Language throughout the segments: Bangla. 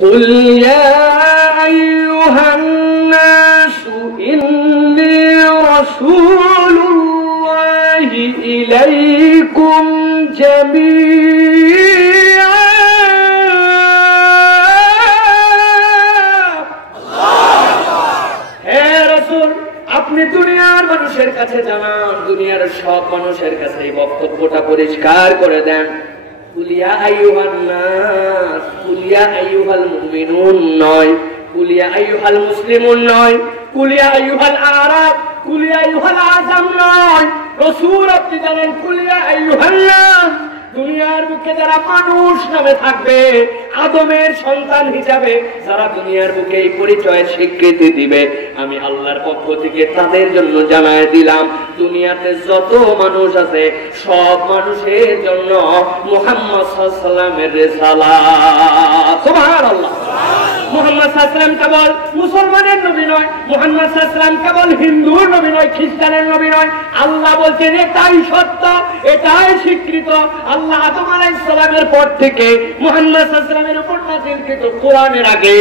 قل يا أيها الناس إني رسول الله إليكم جميعا হে রাসূল আপনি দুনিয়ার মানুষের কাছে জানান, দুনিয়ার সব মানুষের কাছে এই বক্তব্যটা পরিষ্কার করে দেন। কুলিয়া আইয়ুহান নাস, কুলিয়া আইয়ুহাল মুমিনুন নয়, কুলিয়া আইয়ুহাল মুসলিমুন নয়, কুলিয়া আইয়ুহাল আরাব, কুলিয়া আইয়ুহাল আজাম নয়। রাসূল আপনি জানেন কুলিয়া আইয়ুহান নাস, দুনিয়ার বুকে যারা মানুষ নামে থাকবে, আদমের সন্তান হিসাবে যারা দুনিয়ার বুকে এই পরিচয়ের স্বীকৃতি দিবে, আমি আল্লাহর পক্ষ থেকে তাদের জন্য জানায় দিলাম, দুনিয়াতে যত মানুষ আছে সব মানুষের জন্য মুহাম্মদ সাল্লাল্লাহু আলাইহি ওয়াসাল্লামের রিসালাত। সুবহানাল্লাহ। মুহাম্মদ সাল্লাল্লাহু আলাইহি ওয়াসাল্লাম কেবল মুসলমানের নবী নয়, মুহাম্মদ সাল্লাল্লাহু আলাইহি ওয়াসাল্লাম কেবল হিন্দুর নবী নয়, খ্রিস্টানের নবী নয়। আল্লাহ বলছেন এটাই সত্য, এটাই স্বীকৃত। আল্লাহ আদম আলাইহিস সালামের পর থেকে মুহাম্মদ সাল্লাল্লাহু আলাইহি ওয়াসাল্লামের উপর নাযিলকৃত কোরআনের আগে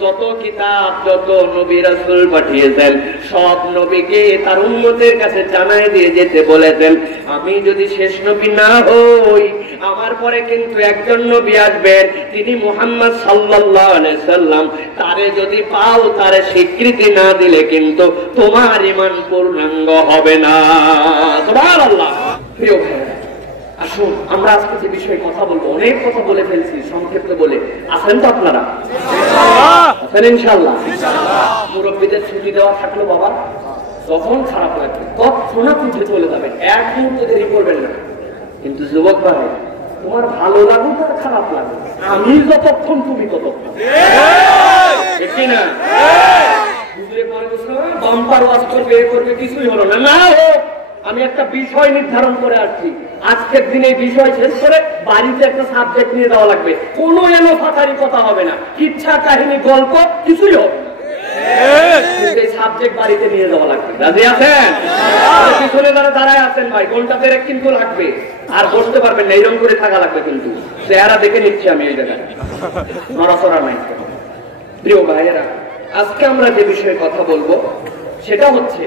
যত কিতাব, যত নবী রাসূল পাঠিয়েছেন, সব নবীকে তার উম্মতের কাছে জানাই দিয়ে যেতে বলেছেন, আমি যদি শেষ নবী না হই, আমার পরে কিন্তু একজন নবী আসবেন, তিনি মুহাম্মদ সাল্লাল্লাহু আলাইহি সাল্লাম। তারে যদি পাও, তারে স্বীকৃতি না দিলে কিন্তু তোমার ঈমান পূর্ণাঙ্গ হবে না। সুবহানাল্লাহ। প্রিয় ভাইরা, আসুন আমরা আজকে যে বিষয়ে কথা বলবো, অনেক কথা বলে ফেলছি, সংক্ষেপে বলে আছেন তো আপনারা? আছেন ইনশাআল্লাহ? মুরব্বীদের ছুটি দেওয়া থাকলো বাবা, তখন খারাপ লাগবে, তৎক্ষণাৎ উঠে চলে যাবেন, এক মুহূর্ত দেরি করবেন না। কিন্তু যুবক ভাই, তোমার ভালো লাগুক আর খারাপ লাগুক, আমি যতক্ষণ তুমি ততক্ষণ, ঠিক না? বুঝলে বাম্পার ওয়াজ করবে, এ করবে, কিছুই হলো না। না হোক, আমি একটা বিষয় নির্ধারণ করে আসছি, আজকের দিনে বিষয় শেষ করে বাড়িতে একটা সাবজেক্ট নিয়ে দেওয়া লাগবে, কোনো এলো ফাঁকারি কথা হবে না, কিচ্ছা কাহিনী গল্প কিছুই হবে না, এই সাবজেক্ট বাড়িতে নিয়ে যাওয়া লাগবে। রাজি আছেন? পিছনে যারা দাঁড়ায় আছেন ভাই, ঘন্টা দেড়েক কিন্তু লাগবে, আর বসতে পারবেন না, এইরকম করে থাকা লাগবে, কিন্তু চেহারা দেখে নিচ্ছি আমি এই জায়গায়, নড়াচড়া নাই। প্রিয় ভাইয়েরা, আজকে আমরা যে বিষয়ে কথা বলবো সেটা হচ্ছে,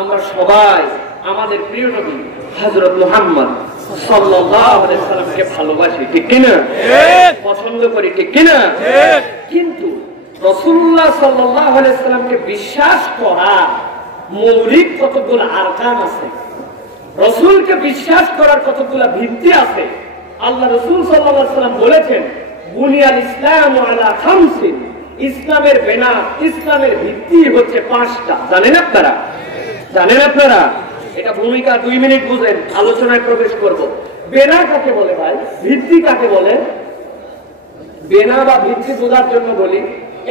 আমরা সবাই আমাদের প্রিয় নবী হযরত মুহাম্মদ সাল্লাল্লাহু আলাইহি সাল্লামকে ভালোবাসি, ঠিক কিনা? পছন্দ করি, ঠিক কিনা? কিন্তু রাসূলুল্লাহ সাল্লাল্লাহু আলাইহি সাল্লামকে বিশ্বাস করা মৌলিক কতগুলো আরকান আছে, রাসূলকে বিশ্বাস করার কতগুলো ভিত্তি আছে। আল্লাহ রাসূল সাল্লাল্লাহু আলাইহি সাল্লাম বলেছেন, বুনিয়াল ইসলামু আলা খামসিন, ইসলামের বেনা, ইসলামের ভিত্তি হচ্ছে 5টা। জানেন আপনারা? জানেন আপনারা? এটা ভূমিকা 2 মিনিট বুঝেন, আলোচনায় প্রবেশ করব। বেনা কাকে বলে ভাই? ভিত্তি কাকে বলে? বেনা বা ভিত্তি বোঝার জন্য বলি,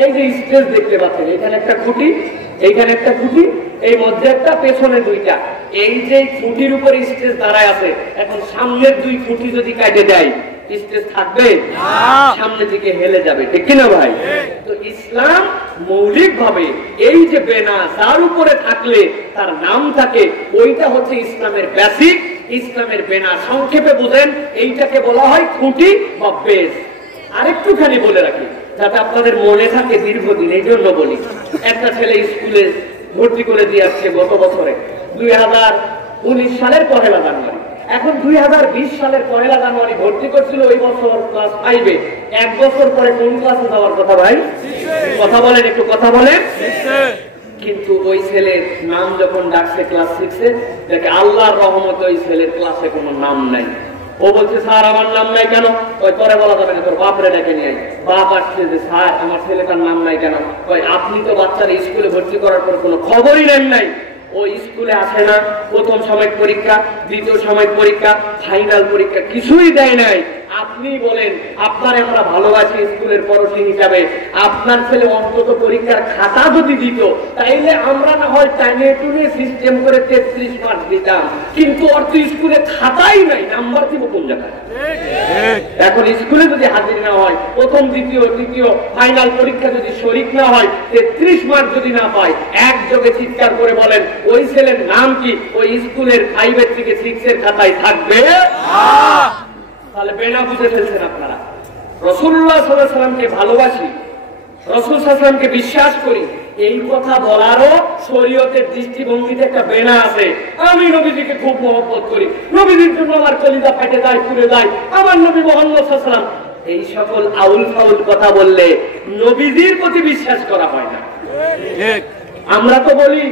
এই যে স্টেজ দেখতে পাচ্ছেন, এখানে একটা খুঁটি, এইখানে একটা খুঁটি, এই মধ্যে একটা, পেছনে 2টা, এই যে খুঁটির উপরে স্টেজ দাঁড়ায় আছে, এখন সামনের 2 খুঁটি যদি কাটে যায়, স্টেজ থাকবে? সামনের দিকে হেলে যাবে, ঠিক কিনা ভাই? তো ইসলাম মৌলিক ভাবে এই যে বেনা, তার উপরে থাকলে তার নাম থাকে, ওইটা হচ্ছে ইসলামের বেসিক, ইসলামের বেনা। সংক্ষেপে বুঝেন, এইটাকে বলা হয় খুঁটি বা বেস। আরেকটুখানি বলে রাখি যাতে আপনাদের মনে থাকে দীর্ঘদিন, এই জন্য বলি। একটা ছেলে স্কুলে ভর্তি করে দিয়ে আসছে গত বছরে, 2019 সালের 1 জানুয়ারি। এখন 2020 সালের 1 জানুয়ারি ভর্তি করছিল, ওই বছর ক্লাস 5-এ। 1 বছর পরে কোন ক্লাসে যাওয়ার কথা ভাই? কথা বলেন, একটু কথা বলেন। কিন্তু ওই ছেলের নাম যখন ডাকছে ক্লাস 6-এ, দেখে আল্লাহর রহমতে ওই ছেলের ক্লাসে কোনো নাম নাই। ও বলছে, স্যার আমার নাম নাই কেন? ওই পরে বলা যাবে না, তোর বাপরে ডেকে নিয়ে। বাপ আসছে যে, স্যার আমার ছেলেটার নাম নাই কেন? ওই আপনি তো বাচ্চারা স্কুলে ভর্তি করার পর কোনো খবরই নেন নাই, ও স্কুলে আসে না, প্রথম সাময়িক পরীক্ষা, দ্বিতীয় সাময়িক পরীক্ষা, ফাইনাল পরীক্ষা কিছুই দেয় নাই। আপনি বলেন, আপনার আমরা ভালোবাসি স্কুলের পড়শি হিসাবে, আপনার ছেলে অন্তত পরীক্ষার খাতা যদি দিত, তাইলে আমরা না হয় টাইনে টুনে সিস্টেম করে 33 মার্ক দিতাম, কিন্তু ওর তো স্কুলে খাতাই নাই, নাম্বার দিব কোন জায়গায়? এখন স্কুলে যদি হাজির না হয়, প্রথম দ্বিতীয় তৃতীয় ফাইনাল পরীক্ষা যদি শরীক না হয়, 33 মার্ক যদি না পায়, একযোগে চিৎকার করে বলেন, ওই ছেলের নাম কি ওই স্কুলের 5 থেকে 6 এর খাতায় থাকবে? তাহলে বেনা বুঝে ফেলছেন আপনারা। রাসূলুল্লাহ সাল্লাল্লাহু আলাইহি ওয়াসাল্লামকে ভালোবাসি, রাসূল সাল্লাল্লাহু আলাইহি ওয়াসাল্লামকে বিশ্বাস করি, এই কথা বলারও শরীয়তের দৃষ্টিভঙ্গিতে একটা বেনা আছে। আমি নবীজিকে খুব মহব্বত করি, নবীজির জন্য আমার কলিজা ফেটে যায়, পুড়ে যায়, আমার নবী মুহাম্মদ সাল্লাল্লাহু আলাইহি ওয়াসাল্লাম, এই সকল আউল ফাউল কথা বললে নবীজির প্রতি বিশ্বাস করা হয় না। আমরা তো বলি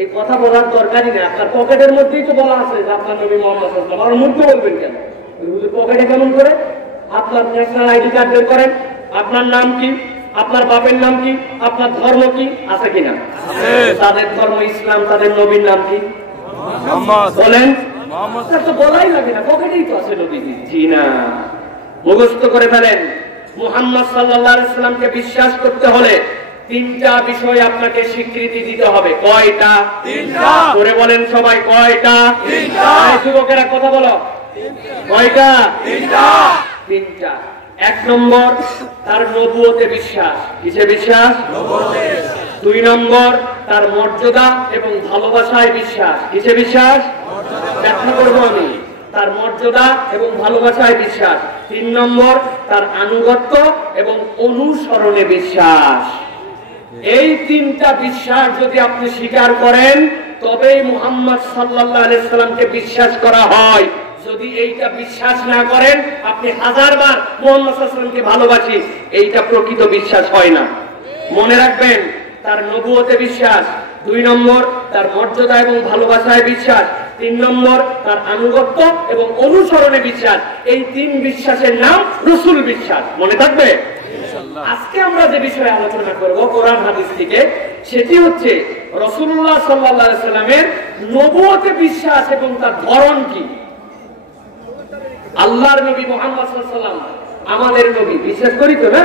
এই কথা বলার দরকারই নেই, আপনার পকেটের মধ্যেই তো বলা আছে যে আপনার নবী মুহাম্মদ সাল্লাল্লাহু আলাইহি ওয়াসাল্লাম, আর মুখে বলবেন কেন? পকেটে কেমন করে? আপনার ন্যাশনাল আইডি কার্ড বের করেন, আপনার নাম কি, আপনার বাপের নাম কি, আপনার ধর্ম কি, আছে কিনা? তাদের ধর্ম ইসলাম, তাদের নবীর নাম কি বলেন? তো বলাই লাগে না, পকেটেই তো আছে নবী। জি না, মুখস্থ করে ফেলেন। মুহাম্মদ সাল্লাল্লাহু আলাইহি ওয়াসাল্লামকে বিশ্বাস করতে হলে তিনটা বিষয় আপনাকে স্বীকৃতি দিতে হবে। কয়টা? তিনটা। করে বলেন সবাই, কয়টা? তিনটা। যুবকেরা কথা বলো, কয়টা? তিনটা। তিনটা। এক নম্বর, তার নবুয়তে বিশ্বাস। কিসে বিশ্বাস? নবুয়তে। দুই নম্বর, তার মর্যাদা এবং ভালোবাসায় বিশ্বাস। কিসে বিশ্বাস? ব্যাখ্যা করবো আমি। তার মর্যাদা এবং ভালোবাসায় বিশ্বাস। তিন নম্বর, তার আনুগত্য এবং অনুসরণে বিশ্বাস। এই তিনটা বিশ্বাস যদি আপনি স্বীকার করেন তবেই মুহাম্মদ সাল্লাল্লাহু আলাইহি ওয়াসাল্লামকে বিশ্বাস করা হয়। যদি এইটা বিশ্বাস না করেন, আপনি হাজারবার মুহাম্মদ সাল্লাল্লাহু আলাইহি ওয়াসাল্লামকে ভালোবাসি, এইটা প্রকৃত বিশ্বাস হয় না। মনে রাখবেন, তার নবুয়তে বিশ্বাস। দুই নম্বর, তার মর্যাদা এবং ভালোবাসায় বিশ্বাস। তিন নম্বর, তার আনুগত্য এবং অনুসরণে বিশ্বাস। এই তিন বিশ্বাসের নাম রাসূল বিশ্বাস। মনে থাকবে? আজকে আমরা যে বিষয়ে আলোচনা করব কোরআন হাদিস থেকে, সেটি হচ্ছে রাসূলুল্লাহ সাল্লাল্লাহু আলাইহি ওয়াসাল্লামের নবুয়তে বিশ্বাস এবং তার ধরন কি। আল্লাহর নবী মুহাম্মদ সাল্লাল্লাহু আলাইহি ওয়াসাল্লাম আমাদের নবী, বিশ্বাস করি তো না?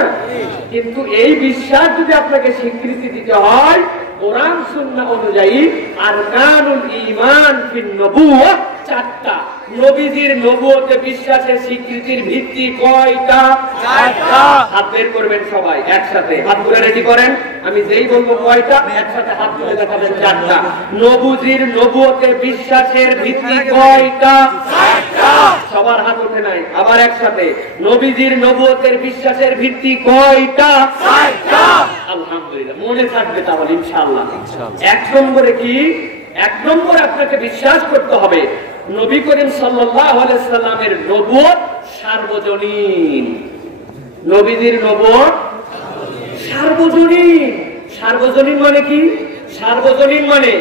কিন্তু এই বিশ্বাস যদি আপনাকে স্বীকৃতি দিতে হয় কোরআন সুন্নাহ অনুযায়ী, আরকানুল ঈমান ফিন নবুওয়াহ চারটা। নবীজির নবুয়তে বিশ্বাসের স্বীকৃতির ভিত্তি কয়টা? চারটা। হাত বের করবেন সবাই একসাথে, হাত তুলে রেডি করেন। আমি যেই বলবো কয়টা, একসাথে হাত তুলে দেখাবেন। চারটা। নবীজির নবুয়তে বিশ্বাসের ভিত্তি কয়টা? চারটা। সবার হাত উঠে নাই, আবার একসাথে। নবীজির নবুয়তের বিশ্বাসের ভিত্তি কয়টা? চারটা। আলহামদুলিল্লাহ, মনে থাকবে তাহলে ইনশাআল্লাহ। এক নম্বরে কি? এক নম্বরে আপনাকে বিশ্বাস করতে হবে নবী করিম সাল্লাল্লাহু আলাইহি ওয়াসাল্লামের নবুয়ত সার্বজনীন। নবীজির নবুয়ত সার্বজনীন। সার্বজনীন মানে কি? সার্বজনীন মানে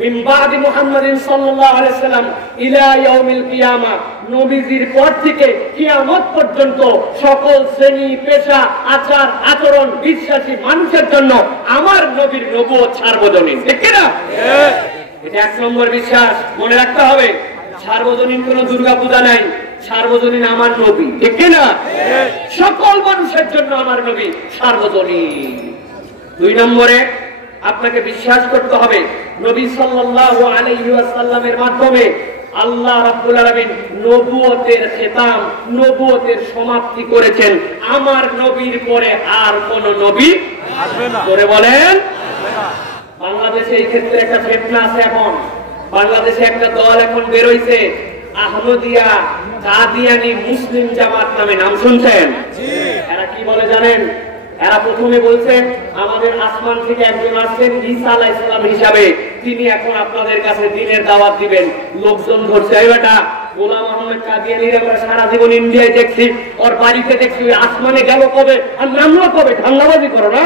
মিন বাদি মুহাম্মাদিন সাল্লাল্লাহু আলাইহি ওয়াসাল্লাম ইলা ইয়াউমিল কিয়ামা, নবীজির পর থেকে কিয়ামত পর্যন্ত সকল শ্রেণী, পেশা, আচার, আচরণ, বিশ্বাসী মানুষের জন্য আমার নবীর নবুয়ত সার্বজনীন। ঠিক কি না? এটা এক নম্বর বিশ্বাস, মনে রাখতে হবে। সার্বজনীন কোন দুর্গা পূজা নাই, সার্বজনীন আমার নবী। ঠিক কি না? সকল মানুষের জন্য আমার নবী সার্বজনীন। দুই নম্বরে আপনাকে বিশ্বাস করতে হবে নবী সাল্লাল্লাহু আলাইহি ওয়াসাল্লামের মাধ্যমে আল্লাহ রাব্বুল আলামিন নবুয়তের খেতাম, নবুয়তের সমাপ্তি করেছেন। আমার নবীর পরে আর কোন নবী আসবে না। করে বলেন। বাংলাদেশে এই ক্ষেত্রে একটা ফিতনা আছে। এখন বাংলাদেশে একটা দল এখন বের হইছে, আহমদিয়া কাদিয়ানী মুসলিম জামাত নামে। নাম শুনছেন? এরা কি বলে জানেন? এরা প্রথমে বলছে আমাদের আসমান থেকে একজন আসছেন ঈসা আলাইহিস সালাম হিসাবে, তিনি এখন আপনাদের কাছে দ্বীনের দাওয়াত দিবেন। লোকজন ধরছে, এই বেটা গোলাম আহমদ কাদিয়ানীর আমরা সারা জীবন ইন্ডিয়ায় দেখছি, ওর বাড়িতে দেখছি, ওই আসমানে গেল কবে আর নামলো কবে? ধান্দাবাজি করো না।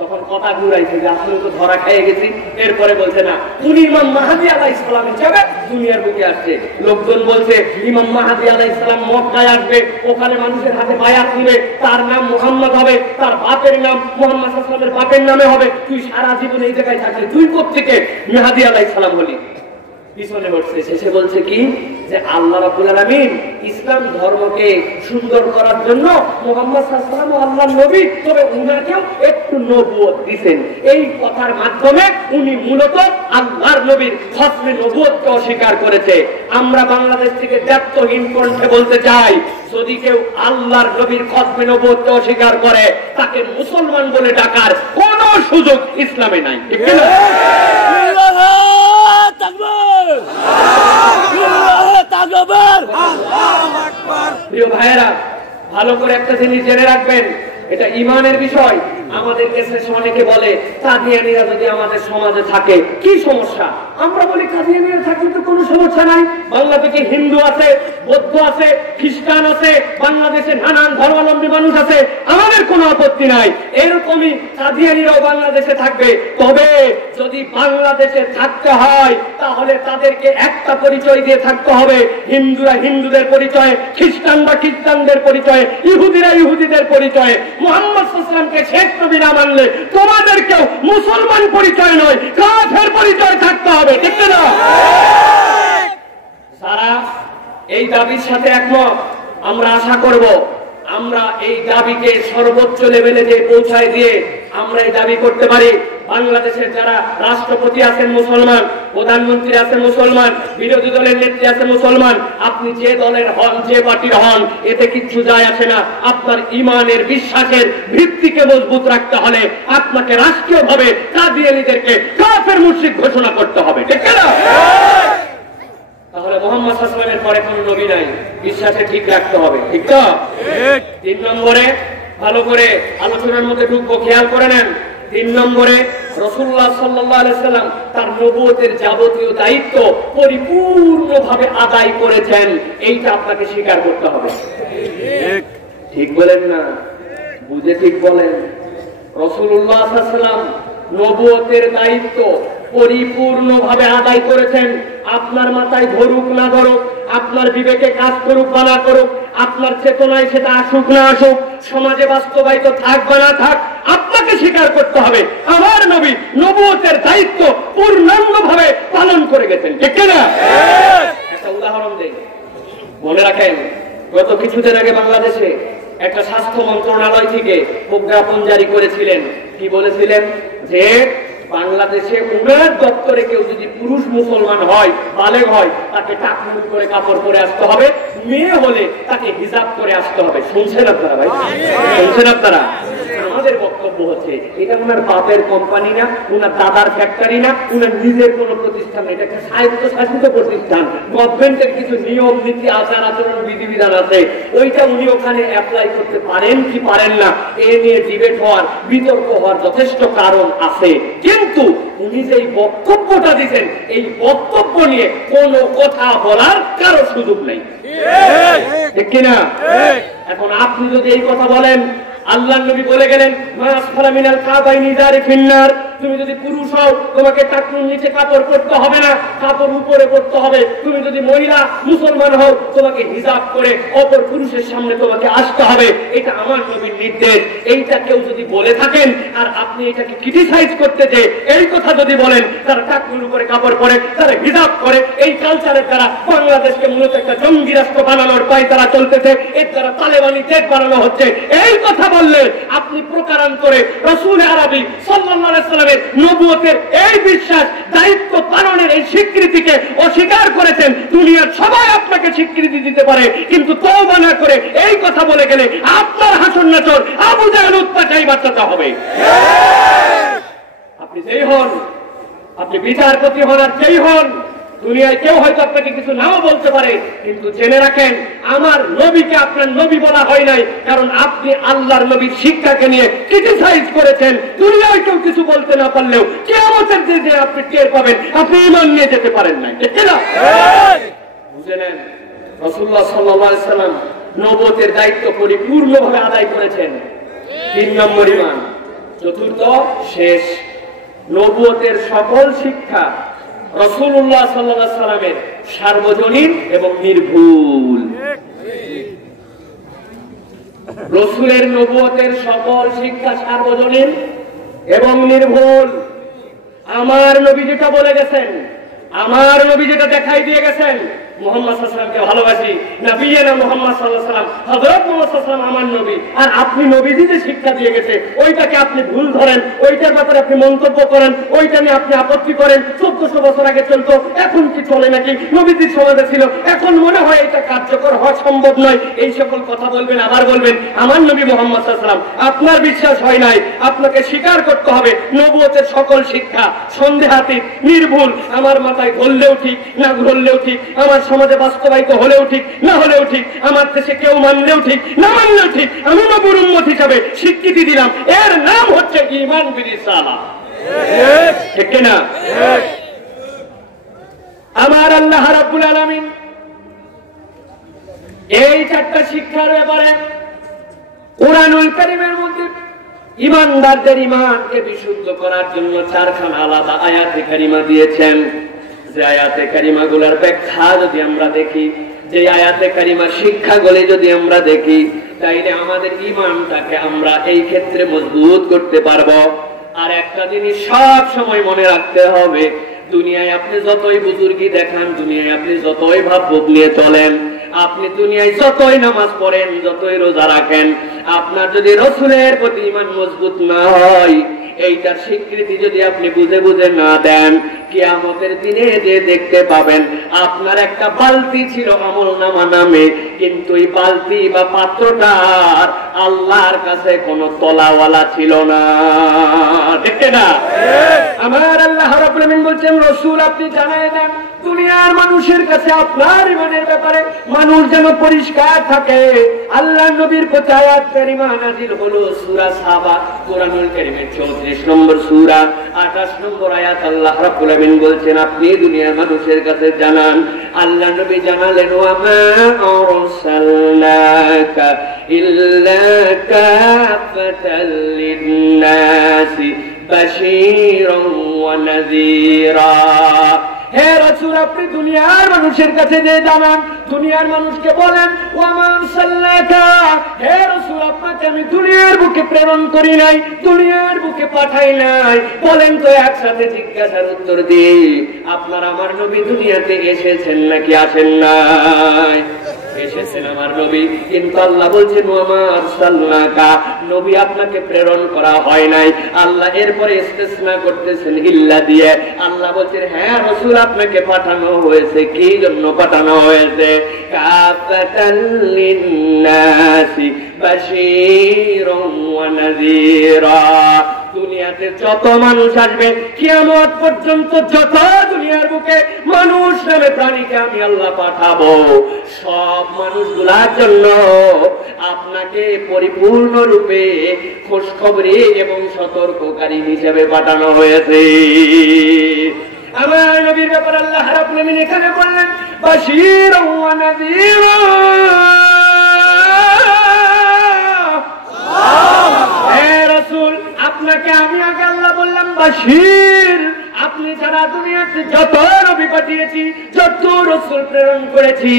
তখন কথা ঘুরাইছে যে আসলে তো ধরা খেয়ে গেছি। এরপরে বলছে না, উনি ইমাম মাহদী আলাইহিস সালাম হিসাবে দুনিয়ার বুকে আসছে। লোকজন বলছে ইমাম মাহদী আলাইহিস সালাম মক্কায় আসবে, ওখানে মানুষের হাতে বায়াত নিবে, তার নাম মুহাম্মদ হবে, তার বাপের নাম মুহাম্মদ সাল্লাল্লাহু আলাইহি ওয়াসাল্লামের বাপের নামে হবে। তুই সারা জীবন এই জায়গায় থাকলি, তুই কোত্থেকে মাহদী আলাইহিস সালাম হলি? পিছনে বসছে। শেষে বলছে কি যে আল্লাহ রাব্বুল আলামিন ইসলাম ধর্মকে সুন্দর করার জন্য মুহাম্মদ সাল্লাল্লাহু আলাইহি ওয়াসাল্লাম আল্লাহর নবী, তবে উনাকেও একটু নবুয়ত দিবেন। এই কথার মাধ্যমে উনি মূলত আল্লাহর নবীর খতমে নবুয়তকে অস্বীকার করেছে। আমরা বাংলাদেশ থেকে দায়িত্বহীন কণ্ঠে বলতে চাই, যদি কেউ আল্লাহর নবীর খতমে নবুয়তকে অস্বীকার করে তাকে মুসলমান বলে ডাকার কোনো সুযোগ ইসলামে নাই। ঠিক কি না? প্রিয় ভাইয়েরা, ভালো করে একটা জিনিস জেনে রাখবেন, এটা ইমানের বিষয়। আমাদের দেশে অনেকে বলে কাদিয়ানীরা যদি আমাদের সমাজে থাকে কি সমস্যা? আমরা বলি কাদিয়ানীরা থাকলে তো কোনো সমস্যা নাই। বাংলাদেশে হিন্দু আছে, বৌদ্ধ আছে, খ্রিস্টান আছে, বাংলাদেশে নানান ধর্মাবলম্বী মানুষ আছে, আমাদের কোনো আপত্তি নাই। এরকমই কাদিয়ানীরাও বাংলাদেশে থাকবে। তবে যদি বাংলাদেশে থাকতে হয় তাহলে তাদেরকে একটা পরিচয় দিয়ে থাকতে হবে। হিন্দুরা হিন্দুদের পরিচয়, খ্রিস্টানরা খ্রিস্টানদের পরিচয়, ইহুদিরা ইহুদিদের পরিচয়। মুহাম্মদ সাল্লাল্লাহু আলাইহি ওয়াসাল্লামকে শেষ নবী না মানলে তোমাদেরকেও মুসলমান পরিচয় নয়, কাফের পরিচয় থাকতে হবে, ঠিক না? সারা এই দাবির সাথে একমত। আমরা আশা করব আমরা এই দাবিকে সর্বোচ্চ লেভেলে যে পৌঁছায় দিয়ে আমরা এই দাবি করতে পারি। বাংলাদেশের যারা রাষ্ট্রপতি আছেন মুসলমান, প্রধানমন্ত্রী আছেন মুসলমান, বিরোধী দলের নেত্রী আছেন মুসলমান, আপনি যে দলের হন, যে পার্টির হন, এতে কিচ্ছু যায় আসে না। আপনার ইমানের বিশ্বাসের ভিত্তিকে মজবুত রাখতে হলে আপনাকে রাষ্ট্রীয়ভাবে কাদিয়ানীদেরকে কাফের মুশরিক ঘোষণা করতে হবে, ঠিক না? তাহলে মুহাম্মদ সাল্লাল্লাহু আলাইহি ওয়াসাল্লামের পরে কোন নবী নাই, বিশ্বাসে ঠিক রাখতে হবে, ঠিক তো? 3 নম্বরে ভালো করে আলোচনার মধ্যে ঢুকবো, খেয়াল করে নেন। 3 নম্বরে রাসূলুল্লাহ সাল্লাল্লাহু আলাইহি ওয়াসাল্লাম তার নবুয়তের যাবতীয় দায়িত্ব পরিপূর্ণভাবে আদায় করেছেন, এইটা আপনাকে স্বীকার করতে হবে। ঠিক বলেন না? বুঝে ঠিক বলেন। রাসূলুল্লাহ সাল্লাল্লাহু আলাইহি ওয়াসাল্লাম নবুয়তের দায়িত্ব পরিপূর্ণভাবে আদায় করেছেন। আপনার মাথায় ধরুক না ধরুক, আপনার বিবেকে কাজ করুক বা না করুক, আপনার চেতনায় সেটা আসুক না আসুক, সমাজে বাস্তবায়িত থাক বা না থাক, আপনাকে স্বীকার করতে হবে আমার নবী নবুয়তের দায়িত্ব পূর্ণাঙ্গভাবে পালন করে গেছেন, ঠিক না? একটা উদাহরণ দেই, মনে রাখেন। গত কিছুদিন আগে বাংলাদেশে একটা স্বাস্থ্য মন্ত্রণালয় থেকে প্রজ্ঞাপন জারি করেছিলেন। কি বলেছিলেন? যে বাংলাদেশে উনার দপ্তরে কেউ যদি পুরুষ মুসলমান হয়, বালেগ হয়, তাকে টাকমুখ করে কাপড় পরে আসতে হবে, মেয়ে হলে তাকে হিজাব করে আসতে হবে। শুনছেন আপনারা ভাই? শুনছেন আপনারা? আমাদের বক্তব্য হচ্ছে এটা উনার বাপের কোম্পানি না, উনার দাদার ফ্যাক্টরি না, উনার নিজের কোন প্রতিষ্ঠান, এটা একটা স্বায়ত্তশাসিত প্রতিষ্ঠান। গভর্নমেন্টের কিছু নিয়ম নীতি আচার আচরণ বিধিবিধান আছে, ওইটা উনি ওখানে অ্যাপ্লাই করতে পারেন কি পারেন না, এ নিয়ে ডিবেট হওয়ার, বিতর্ক হওয়ার যথেষ্ট কারণ আছে। কিন্তু উনি যে বক্তব্যটা দিচ্ছেন, এই বক্তব্য নিয়ে কোনো কথা বলার কারো সুযোগ নেই, ঠিক কিনা? এখন আপনি যদি এই কথা বলেন, আল্লাহর নবী বলে গেলেন মা আসফালা মিনাল কাবাইনি যারি ফিন্নার, তুমি যদি পুরুষ হও তোমাকে টাকনুর নিচে কাপড় পরতে হবে না, কাপড় উপরে পরতে হবে। তুমি যদি মহিলা মুসলমান হও তোমাকে হিজাব করে অপর পুরুষের সামনে তোমাকে আসতে হবে, এটা আমার নবীর নির্দেশ। এইটা কেউ যদি বলে থাকেন আর আপনি এটাকে ক্রিটিসাইজ করতে যে এই কথা যদি বলেন, তারা টাকনুর উপরে কাপড় পরে, তারা হিজাব করে, এই কালচারের দ্বারা বাংলাদেশকে মূলত একটা জঙ্গি রাষ্ট্র বানানোর পায় তারা চলতেছে, এর দ্বারা তালেবানি দেশ বানানো হচ্ছে, এই কথা বললে আপনি প্রকারান্তরে রাসূল আরবী সাল্লাল্লাহু আলাইহি ওয়াসাল্লামের নবুয়তের এই বিশ্বাস দায়িত্ব পালনের এই স্বীকৃতিকে অস্বীকার করেছেন। দুনিয়ার সবাই আপনাকে স্বীকৃতি দিতে পারে, কিন্তু তওবা না করে এই কথা বলে গেলে আপনার হাসর নাচর আবু জাহেল উৎপা চাই বাচ্চাটা হবে। আপনি যেই হন, আপনি বিচারপতি হন আর যেই হন, দুনিয়ায় কেউ হয়তো আপনাকে কিছু নাও বলতে পারে, কিন্তু জেনে রাখেন আমার নবীকে আপনার নবী বলা হয় নাই, কারণ আপনি আল্লাহর নবীর শিক্ষাকে নিয়ে ক্রিটিসাইজ করেছেন। দুনিয়ায় কেউ কিছু বলতে না পারলেও কিয়ামতের দিনে আপনি টের পাবেন আপনি ঈমান নিয়ে যেতে পারেন নাই, ঠিক না? বুঝে নেন, রাসূলুল্লাহ সাল্লাল্লাহু আলাইহি ওয়াসাল্লাম নবুয়তের দায়িত্ব পরিপূর্ণভাবে আদায় করেছেন। 3 নম্বর ঈমান। চতুর্থ শেষ, নবুয়তের সকল শিক্ষা রাসূলুল্লাহ সাল্লাল্লাহু আলাইহি ওয়াসাল্লামের সার্বজনীন এবং নির্ভুল। রাসূলের নবুয়তের সকল শিক্ষা সার্বজনীন এবং নির্ভুল। আমার নবী যেটা বলে গেছেন, আমার নবী যেটা দেখাই দিয়ে গেছেন, মুহাম্মদ সাল্লাল্লাহু আলাইহি ওয়াসাল্লামকে ভালোবাসি, নবিয়ানা মুহাম্মদ সাল্লাল্লাহু আলাইহি ওয়াসাল্লাম, হযরত মুহাম্মদ সাল্লাল্লাহু আলাইহি ওয়াসাল্লাম আমার নবী, আর আপনি নবীজি যে শিক্ষা দিয়ে গেছে ওইটাকে আপনি ভুল ধরেন, ওইটার ব্যাপারে আপনি মন্তব্য করেন, ওইটা নিয়ে আপনি আপত্তি করেন। 1400 বছর আগে চলতো, এখন কি চলে নাকি? নবীজির সমাজে ছিল, এখন মনে হয় এটা কার্যকর হওয়া সম্ভব নয়, এই সকল কথা বলবেন। আবার বলবেন আমার নবী মুহাম্মদ সাল্লাল্লাহু আলাইহি ওয়াসাল্লাম। আপনার বিশ্বাস হয় নাই, আপনাকে স্বীকার করতে হবে নবুয়তের সকল শিক্ষা সন্দেহাতীত, নির্ভুল। আমার মাথায় ধরলেও ঠিক, না ধরলেও ঠিক, আমার সমাজে বাস্তবায়িত হলেও ঠিক, না হলেও ঠিক, আমার দেশে কেউ মানলেও ঠিক, না মানলেও ঠিক, আমি নবীর উম্মত হিসাবে স্বীকৃতি দিলাম। এর নাম হচ্ছে ঈমান বিল রিসালাহ। ঠিক না? আমার আল্লাহ রাব্বুল আলামিন এই চারটা শিক্ষার ব্যাপারে কুরআনুল কারীমের মধ্যে ঈমানদারদের ঈমানকে বিশুদ্ধ করার জন্য চারখানা আলাদা আয়াতে কারিমা দিয়েছেন। যে আয়াতে কারিমাগুলোর ব্যাখ্যা যদি আমরা দেখি, যে আয়াতে কারিমা শিক্ষাগুলি যদি আমরা দেখি, তাইলে আমাদের ঈমানটাকে আমরা এই ক্ষেত্রে মজবুত করতে পারবো। আর একটা জিনিস সব সময় মনে রাখতে হবে, দুনিয়ায় আপনি যতই বুজুর্গি দেখান, দুনিয়ায় আপনি যতই ভাবভূপ নিয়ে চলেন, আপনি দুনিয়ায় যতই নামাজ পড়েন, যতই রোজা রাখেন, আপনার যদি রাসূলের প্রতি ঈমান মজবুত না হয়, এইটার স্বীকৃতি যদি আপনি বুঝে বুঝে না দেন, কিয়ামতের দিনে যে দেখতে পাবেন আপনার একটা বালতি ছিল আমলনামা নামে, কিন্তু এই বালতি বা পাত্রটার আল্লাহর কাছে কোনো তলাওয়ালা ছিল না। দেখতে না? আমার আল্লাহ রাব্বুল আলামিন বলছেন, রাসূল আপনি জানায় দেন দুনিয়ার মানুষের কাছে আপনার ঈমানের ব্যাপারে মানুষ যেন পরিষ্কার থাকে। আল্লাহ নবীর প্রতি আয়াত কারিমা নাযিল হলো সূরা সাবা, কুরআনুল কারীমের 34 নম্বর সূরা 28 নম্বর আয়াত। আল্লাহ রাব্বুল আলামিন বলছেন, আপনি দুনিয়ার মানুষের কাছে জানান। আল্লাহ নবী জানালেন, ওয়া মা আরসালনাকা ইল্লা কাফাতাল লিন-নাসি বাশীরান ওয়া নাযীরা। হে রাসূল আপনি দুনিয়ার মানুষের কাছে যে জানান, দুনিয়ার মানুষকে বলেন, ওয়া মা আরসালনাকা, হে রাসূল আপনাকে আমি দুনিয়ার বুকে প্রেরণ করি নাই, দুনিয়ার বুকে পাঠাই নাই। বলেন তো একসাথে জিজ্ঞাসার উত্তর দিই, আপনার আমার নবী দুনিয়াতে এসেছেন নাকি আসেন নাই? এসেছেন আমার নবী, কিন্তু আল্লাহ বলছেন ওয়া মা আরসালনাকা, নবী আপনাকে প্রেরণ করা হয় নাই। আল্লাহ এরপরে ইস্তিসনা করতেছেন ইল্লা দিয়ে। আল্লাহ বলছেন, হ্যাঁ রাসূল আপনাকে পাঠানো হয়েছে। কি জন্য পাঠানো হয়েছে? কাফাতাল লিন-নাসি বাশীরান ওয়া নাযীরা। দুনিয়াতে যত মানুষ আসবে কিয়ামত পর্যন্ত, যত দুনিয়ার বুকে মানুষ নামে প্রাণীকে আমি আল্লাহ পাঠাবো, সব মানুষগুলোর জন্য আপনাকে পরিপূর্ণ রূপে খোঁজখবরি এবং সতর্ককারী হিসেবে পাঠানো হয়েছে। আমার নবীর ব্যাপারে আল্লাহ রাব্বুল আলামিন এখানে বললেন, বাশীরান ওয়া নাযীরা। হে রাসূল আপনাকে আমি আগে আল্লাহ বললাম বাশীর, আপনি যারা দুনিয়াতে যত নবী পাঠিয়েছি, যত রাসূল প্রেরণ করেছি,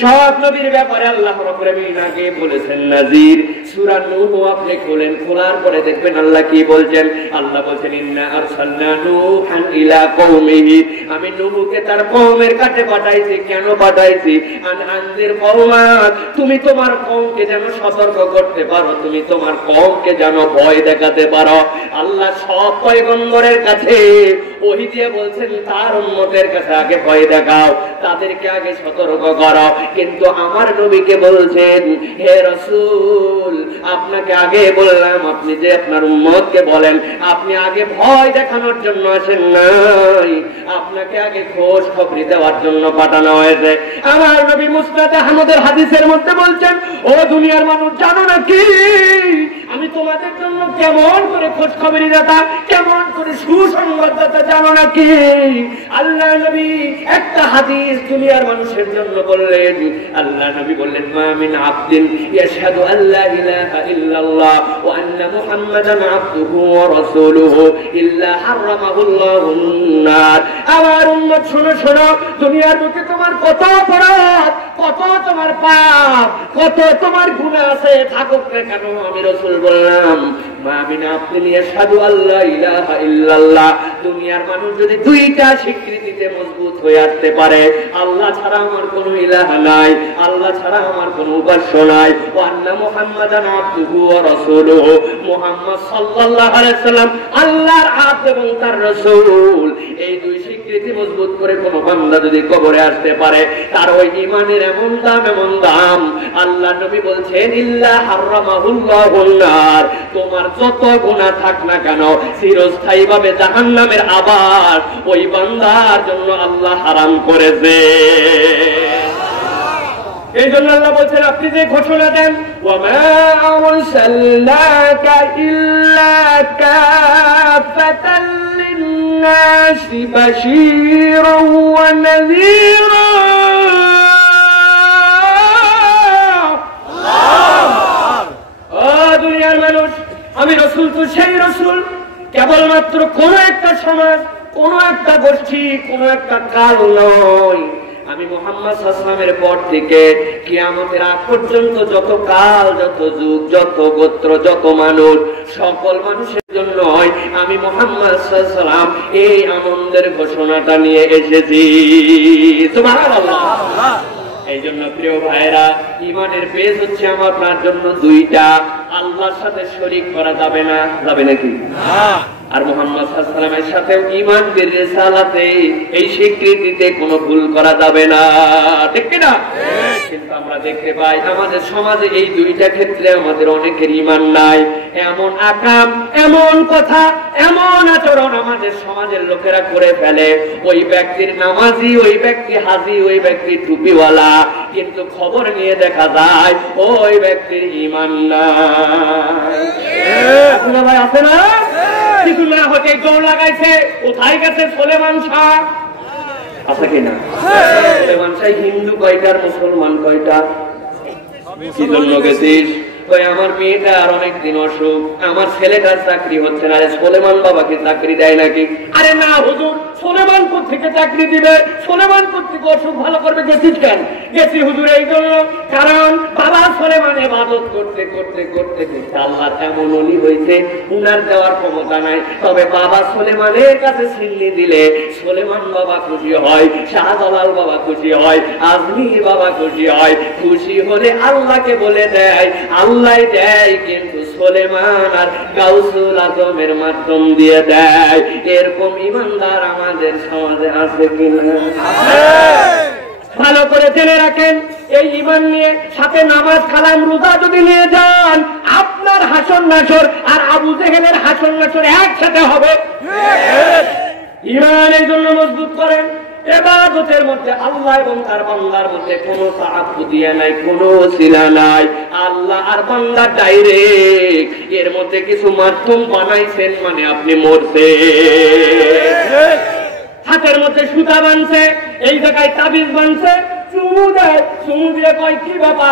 সব নবীর ব্যাপারে আল্লাহ রাব্বুল আলামিন আগে বলেছেন নাযীর। সূরা নূহ আপনি খোলেন, খোলার পরে দেখবেন আল্লাহ কি বলছেন। আল্লাহ বলছেন, ইন্না আরসালনা নূহান ইলা কওমিহি, আমি নূহকে তার কওমের কাছে পাঠাইছি। কেন পাঠাইছি? আন আনজির কওমাক, তুমি তোমার কওমকে যেন সতর্ক করতে পারো, তুমি তোমার কওমকে যেন ভয় দেখাতে পারো। আল্লাহ সব পয়গম্বরের কাছে ওহী দিয়ে বলছেন তার উম্মতের কাছে আগে ভয় দেখাও, তাদেরকে আগে সতর্ক করো। কিন্তু আমার নবীকে বলছেন, হে রাসূল আপনাকে আগে বললাম, আপনি যে আপনার উম্মতকে বলেন, আপনি আগে ভয় দেখানোর জন্য আসেন নাই, আপনাকে আগে খোঁজ খবর দেওয়ার জন্য পাঠানো হয়েছে। আমার নবী মুসনাদ আহমদের হাদিসের মধ্যে বলছেন, ও দুনিয়ার মানুষ জানো নাকি আমি তোমাদের জন্য কেমন করে খোঁজ খবরি দাতা, কেমন করে সুসংবাদদাতা জানো নাকি? আল্লাহ নবী একটা হাদিস দুনিয়ার মানুষের জন্য বললেন। আল্লাহ নবী বললেন, মা মিন আবদিন ইয়াশহাদু আল্লা ইলাহা ইল্লাল্লাহ ওয়া আন্না মুহাম্মাদান আবদুহু ওয়া রাসূলুহু ইল্লা হারামাহুল্লাহুন নার। আমার উম্মত শোনো শোনো, দুনিয়ার বুকে তোমার কত অপরাধ, কত তোমার পাপ, কত তোমার গুনাহ আছে থাকুক না কেন, আমি রাসূল বললাম, মা মিন আবদিন ইয়াশহাদু আল্লা ইলাহা ইল্লাল্লাহ, দুনিয়ার মানুষ যদি দুইটা স্বীকৃতিতে মজবুত হয়ে আসতে পারে, আল্লাহ ছাড়া আমার কোনো ইলাহ নাই, আল্লাহ ছাড়া আমার কোনো উপাস্য নাই, ওয়া আন্না মুহাম্মাদান আবদুহু ওয়া রাসূলুহু, মুহাম্মদ সাল্লাল্লাহু আলাইহি সাল্লাম আল্লাহর আব্দ এবং তার রাসূল, এই দুই স্বীকৃতি মজবুত করে কোন বান্দা যদি কবরে আসতে পারে, তার ওই ঈমানের এমন দাম আল্লাহ নবী বলছেন ইল্লা হারামাহুল্লাহুন নার, তোমার যত গুনাহ থাক না কেন চিরস্থায়ীভাবে জাহান্নামের আবার ওই বান্দার জন্য আল্লাহ হারাম করেছে। এই জন্য আল্লাহ বলছেন আপনি যে ঘোষণা দেন ওয়া মা আরসালনাকা ইল্লা কাফাতান লিন-নাসি বাশীরান ওয়া নাযীরা, ও দুনিয়ার মানুষ, আমি রাসূল তো সেই রাসূল, কেবলমাত্র কোন একটা সমাজ, কোন একটা গোষ্ঠী, কোন একটা কাল নয়। আমি মুহাম্মদ সাল্লাল্লাহু আলাইহি ওয়াসাল্লামের পর থেকে কিয়ামতের আগ পর্যন্ত যত কাল, যত যুগ, যত গোত্র, যত মানুষ, সকল মানুষের জন্য আমি মুহাম্মদ সাল্লাল্লাহু আলাইহি ওয়াসাল্লাম এই আনন্দের ঘোষণাটা নিয়ে এসেছি। সুবহানাল্লাহ। এই জন্য প্রিয় ভাইরা, ঈমানের বেজ হচ্ছে আমার আপনার জন্য দুইটা। আল্লাহর সাথে শরীক করা যাবে না, যাবে নাকি? আর মুহাম্মদ সাল্লাল্লাহু আলাইহি ওয়াসাল্লামের সাথেও ঈমান বিল রিসালাতে এই স্বীকৃতিতে কোনো ভুল করা যাবে না, ঠিক কি না? কিন্তু আমরা দেখতে পাই আমাদের সমাজে এই দুইটা ক্ষেত্রে আমাদের অনেকের ঈমান নাই। এমন আকাম, এমন কথা, এমন আচরণ আমাদের সমাজের লোকেরা করে ফেলে, ওই ব্যক্তির নামাজি, ওই ব্যক্তি হাজি, ওই ব্যক্তি টুপিওয়ালা, কিন্তু খবর নিয়ে দেখা যায় ওই ব্যক্তির ঈমান নাই। ভাই আছে না? কিছু না হতে দৌড় লাগাইছে, কোথায় গেছে সুলেমান শাহ? আছে কিনা? সুলেমান শাহ হিন্দু কয়টার, মুসলমান কয়টা? কি জন্য গেছিস? আমার মেয়েটার অনেকদিন অসুখ, আমার ছেলেটার চাকরি হচ্ছে না। আরে সুলেমান বাবাকে চাকরি দেয় নাকি? আরে না হুজুর, সুলেমান থেকে চাকরি দিবে, সুলেমান থেকে অসুখ ভালো করবে। গেছিস কেন? গেছি হুজুর এই জন্য, কারণ বাবা সুলেমান ইবাদত করতে করতে করতে করতে আল্লাহ তেমন ওলি হয়েছে, উনার দেওয়ার ক্ষমতা নাই। তবে বাবা সুলেমানের কাছে সিল্লি দিলে সুলেমান বাবা খুশি হয়, শাহজালাল বাবা খুশি হয়, আজমির বাবা খুশি হয়। খুশি হলে আল্লাহকে বলে দেয়, আল্লাহ দেয়, কিন্তু সুলেমান আর গাউসুল আজমের মাধ্যম দিয়ে দেয়। এরকম ইমানদার আমাদের সমাজে আছে কিনা? ভালো করে জেনে রাখেন, এই ঈমান নিয়ে সাথে নামাজ, কালাম, রোজা যদি নিয়ে যান, আপনার হাসর নাসর আর আবু জেহেলের হাসর নাসর একসাথে হবে। ঈমান এই জন্য মজবুত করেন, ইবাদতের মধ্যে আল্লাহ এবং তার বান্দার মধ্যে কোনো তাআব্বুদিয়া নাই, কোনো ওসিলা নাই। আল্লাহ আর বান্দা ডাইরেক্ট, এর মধ্যে কিছু মাধ্যম বানাইছেন মানে আপনি মরছেন। হাতের মধ্যে সুতা বানছে, এই জায়গায় তাবিজ বানছে, চুমু দেয়, চুমু দিয়ে কয় কি বাবা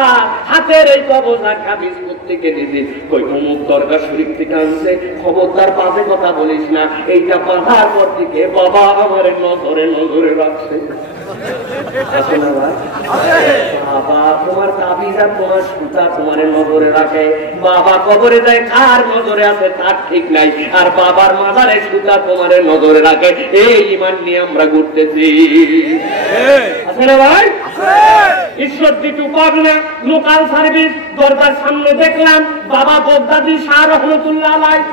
হাতের এই কবজার তাবিজ থেকে দিদি, কই অমুক দরকার শরীফ থেকে আনছে, খবরদার বাজে কথা বলিস না। এইটা বাঁধার পর থেকে বাবা আমার নজরে রাখছে। বাবা তোমার তাবিজ আর তোমার সুতা তোমার নজরে রাখে, বাবা কবরে যায় কার নজরে আছে তার ঠিক নাই, আর বাবার মাজারে সুতা তোমার নজরে রাখে। এই ঈমান নিয়ে আমরা ঘুরতেছি, আছে না ভাই? ঈশ্বর দিটু পাবনা লোকাল সার্ভিস দরজার সামনে দেখলাম বাবা বগদাদি শাহ রহমতুল্লাহ আলাইহি,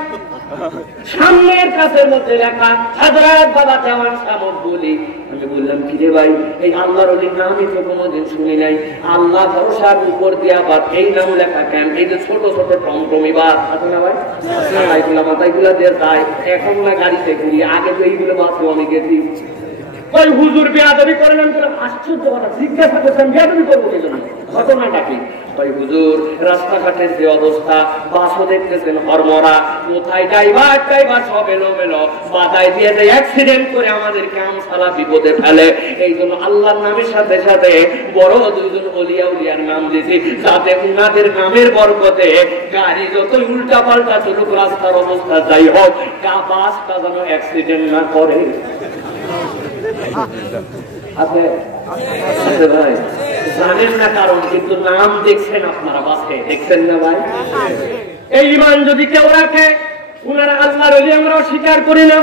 সামনের কাছের মধ্যে লেখা হযরত বাবা দেওয়ান শাহ মকবুলি। আমি বললাম কি রে ভাই, এই আল্লাহর ওলির নামই তো কোনোদিন শুনি নাই, আল্লাহ ভরসার উপর দিয়ে আবার এই নাম লেখা কেন? এই যে ছোট ছোট টমটমি বাস আছে না ভাই, এইগুলা মাথাগুলা দিয়ে যায়, এখন না গাড়িতে ঘুরি, আগে তো এইগুলো বাসও আমি গেছি। ওই হুজুর বেয়াদবি করলেন, আশ্চর্য কথা, জিজ্ঞাসা করছেন বেয়াদবি করবো কি জন্য, ঘটনাটা কি? ওই হুজুর রাস্তাঘাটের যে অবস্থা, বাসও দেখতেছেন হরমরা, কোথায় ড্রাইভার সব এলোমেলো, বাধায় দিয়ে দেয়, অ্যাক্সিডেন্ট করে আমাদেরকে আমসালা বিপদে ফেলে। এই জন্য আল্লাহর নামের সাথে সাথে বড় দুইজন ওলিয়া উলিয়ার নাম দিয়েছি, যাতে উনাদের নামের বরকতে গাড়ি যতই উল্টা পাল্টা চলুক, রাস্তার অবস্থা যাই হোক, বাসটা যেন অ্যাক্সিডেন্ট না করে। আছে আছে ভাই, জানেন না কারণ, কিন্তু নাম দেখছেন আপনারা বাসে, দেখছেন না ভাই? এই ঈমান যদি কেউ রাখে, উনারা আল্লাহর ওলি, আমরা স্বীকার করি না,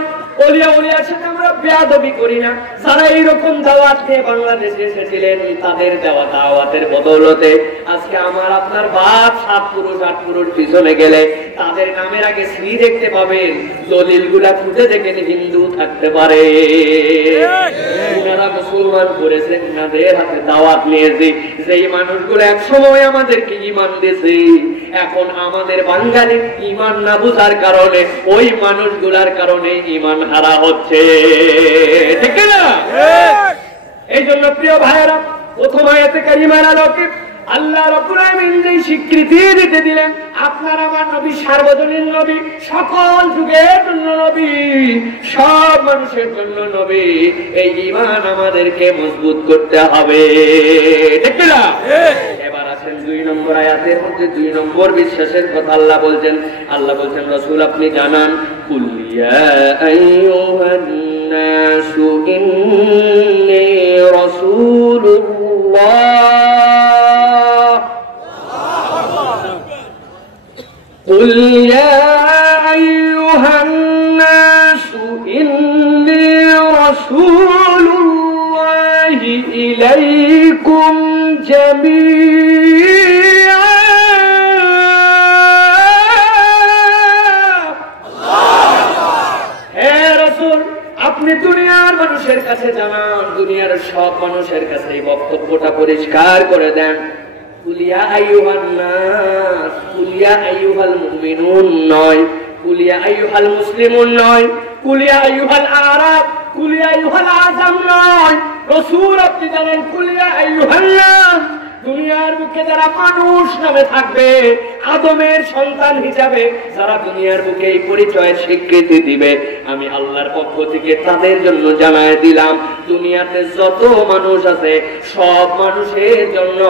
ওলিয়া ওলিয়ার সাথে আমরা বেয়াদবি করি না। যারা এইরকম দাওয়াত নিয়ে বাংলাদেশে এসেছিলেন, তাদের দেওয়া দাওয়াতের বদৌলতে আজকে আমার আপনার বাপ 7 পুরুষ 8 পুরুষ পিছনে গেলে তাদের নামের আগে শ্রী দেখতে পাবেন, দলিলগুলা খুঁজে দেখেন হিন্দু থাকতে পারে। ওনারা মুসলমান করেছেন, ওনাদের হাতে দাওয়াত নিয়েছে। যেই মানুষগুলো এক সময় আমাদেরকে ঈমান দিয়েছে, এখন আমাদের বাঙালি ঈমান না বুঝার কারণে ওই মানুষগুলার কারণে ঈমান হারা হচ্ছে, ঠিক না? এই জন্য প্রিয় ভাইয়েরা, প্রথম আয়াতে কারিমার আলোকে আল্লাহ রাব্বুল আলামিন যে স্বীকৃতি দিতে দিলেন, আপনার আমার নবী সার্বজনীন নবী, সকল যুগের জন্য নবী, সব মানুষের জন্য নবী। এই ঈমান আমাদেরকে মজবুত করতে হবে, ঠিক না? এবার আসেন 2 নম্বর আয়াতের মধ্যে 2 নম্বর বিশ্বাসের কথা আল্লাহ বলছেন। আল্লাহ বলছেন, রাসূল আপনি জানান, কুল ইয়া আইয়ুহান নাসু ইন্নী রাসূলুল্লাহ, قل يا أيها الناس إني رسول الله إليكم جميعا হে রাসূল, আপনি দুনিয়ার মানুষের কাছে জানান, দুনিয়ার সব মানুষের কাছে এই বক্তব্যটা পরিষ্কার করে দেন। কুলিয়া আইয়ুহান নাস, কুলিয়া আইয়ুহাল মুমিনুন নয়, কুলিয়া আইয়ুহাল মুসলিমুন নয়, কুলিয়া আইয়ুহাল আরাব, কুলিয়া আইয়ুহাল আজাম নয়। রাসূল আপনি জানেন, কুলিয়া আইয়ুহান নাস, দুনিয়ার বুকে যারা মানুষ নামে থাকবে, আদমের সন্তান হিসাবে যারা দুনিয়ার বুকে এই পরিচয়ের স্বীকৃতি দিবে, আমি আল্লাহর পক্ষ থেকে তাদের জন্য জানায় দিলাম, দুনিয়াতে যত মানুষ আছে সব মানুষের জন্য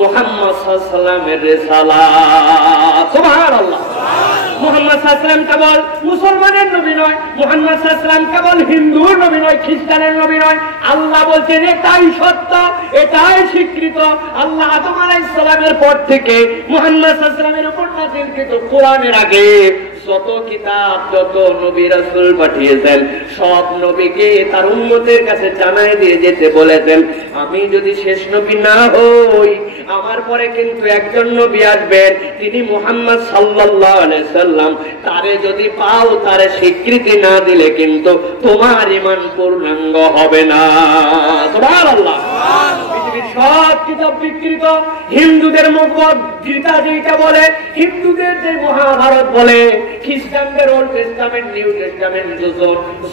মুহাম্মদ সাল্লাল্লাহু আলাইহি ওয়াসাল্লামের রিসালাত। সুবহানাল্লাহ। মুহাম্মদ সাল্লাল্লাহু আলাইহি ওয়াসাল্লাম কেবল মুসলমানের নবী নয়, মুহাম্মদ সাল্লাল্লাহু আলাইহি ওয়াসাল্লাম কেবল হিন্দুর নবী নয়, খ্রিস্টানের নবী নয়। আল্লাহ বলছেন এটাই সত্য, এটাই স্বীকৃত। আল্লাহ আদম আলাইহিস সালামের পর থেকে মুহাম্মদ সাল্লাল্লাহু আলাইহি ওয়াসাল্লামের উপর নাযিলকৃত কোরআনের আগে যত কিতাব, যত নবী রাসূল পাঠিয়েছেন, সব নবীকে তার উম্মতের কাছে জানাই দিয়ে যেতে বলেছেন, আমি যদি শেষ নবী না হই, আমার পরে কিন্তু একজন নবী আসবেন, তিনি মুহাম্মদ সাল্লাল্লাহু আলাইহি সাল্লাম। তারে যদি পাও, তারে স্বীকৃতি না দিলে কিন্তু তোমার ঈমান পূর্ণাঙ্গ হবে না। সুবহানাল্লাহ। পৃথিবীর সব কিতাব বিকৃত, হিন্দুদের গীতা যেটা বলে, হিন্দুদের যে মহাভারত বলে, খ্রিস্টানদের ওল্ড টেস্টামেন্ট, নিউ টেস্টামেন্ট,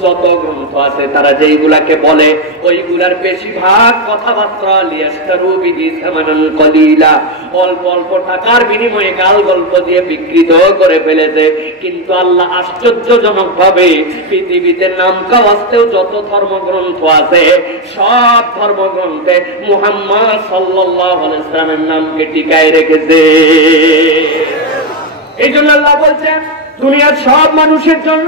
যত গ্রন্থ আছে তারা যেইগুলাকে বলে, ওইগুলার বেশিরভাগ কথাবার্তা লিয়াশতারু বিহি সামানান কলিলা, অল্প অল্প টাকার বিনিময়ে গাল গল্প দিয়ে বিকৃত করে ফেলেছে। কিন্তু আল্লাহ আশ্চর্যজনক ভাবে পৃথিবীতে নাম কাওয়াজতেও যত ধর্মগ্রন্থ আছে, সব ধর্মগ্রন্থে মুহাম্মদ সাল্লাল্লাহু আলাইহি ওয়াসাল্লামের নামকে টিকায় রেখেছে। এই জন্য আল্লাহ বলছেন, দুনিয়ার সব মানুষের জন্য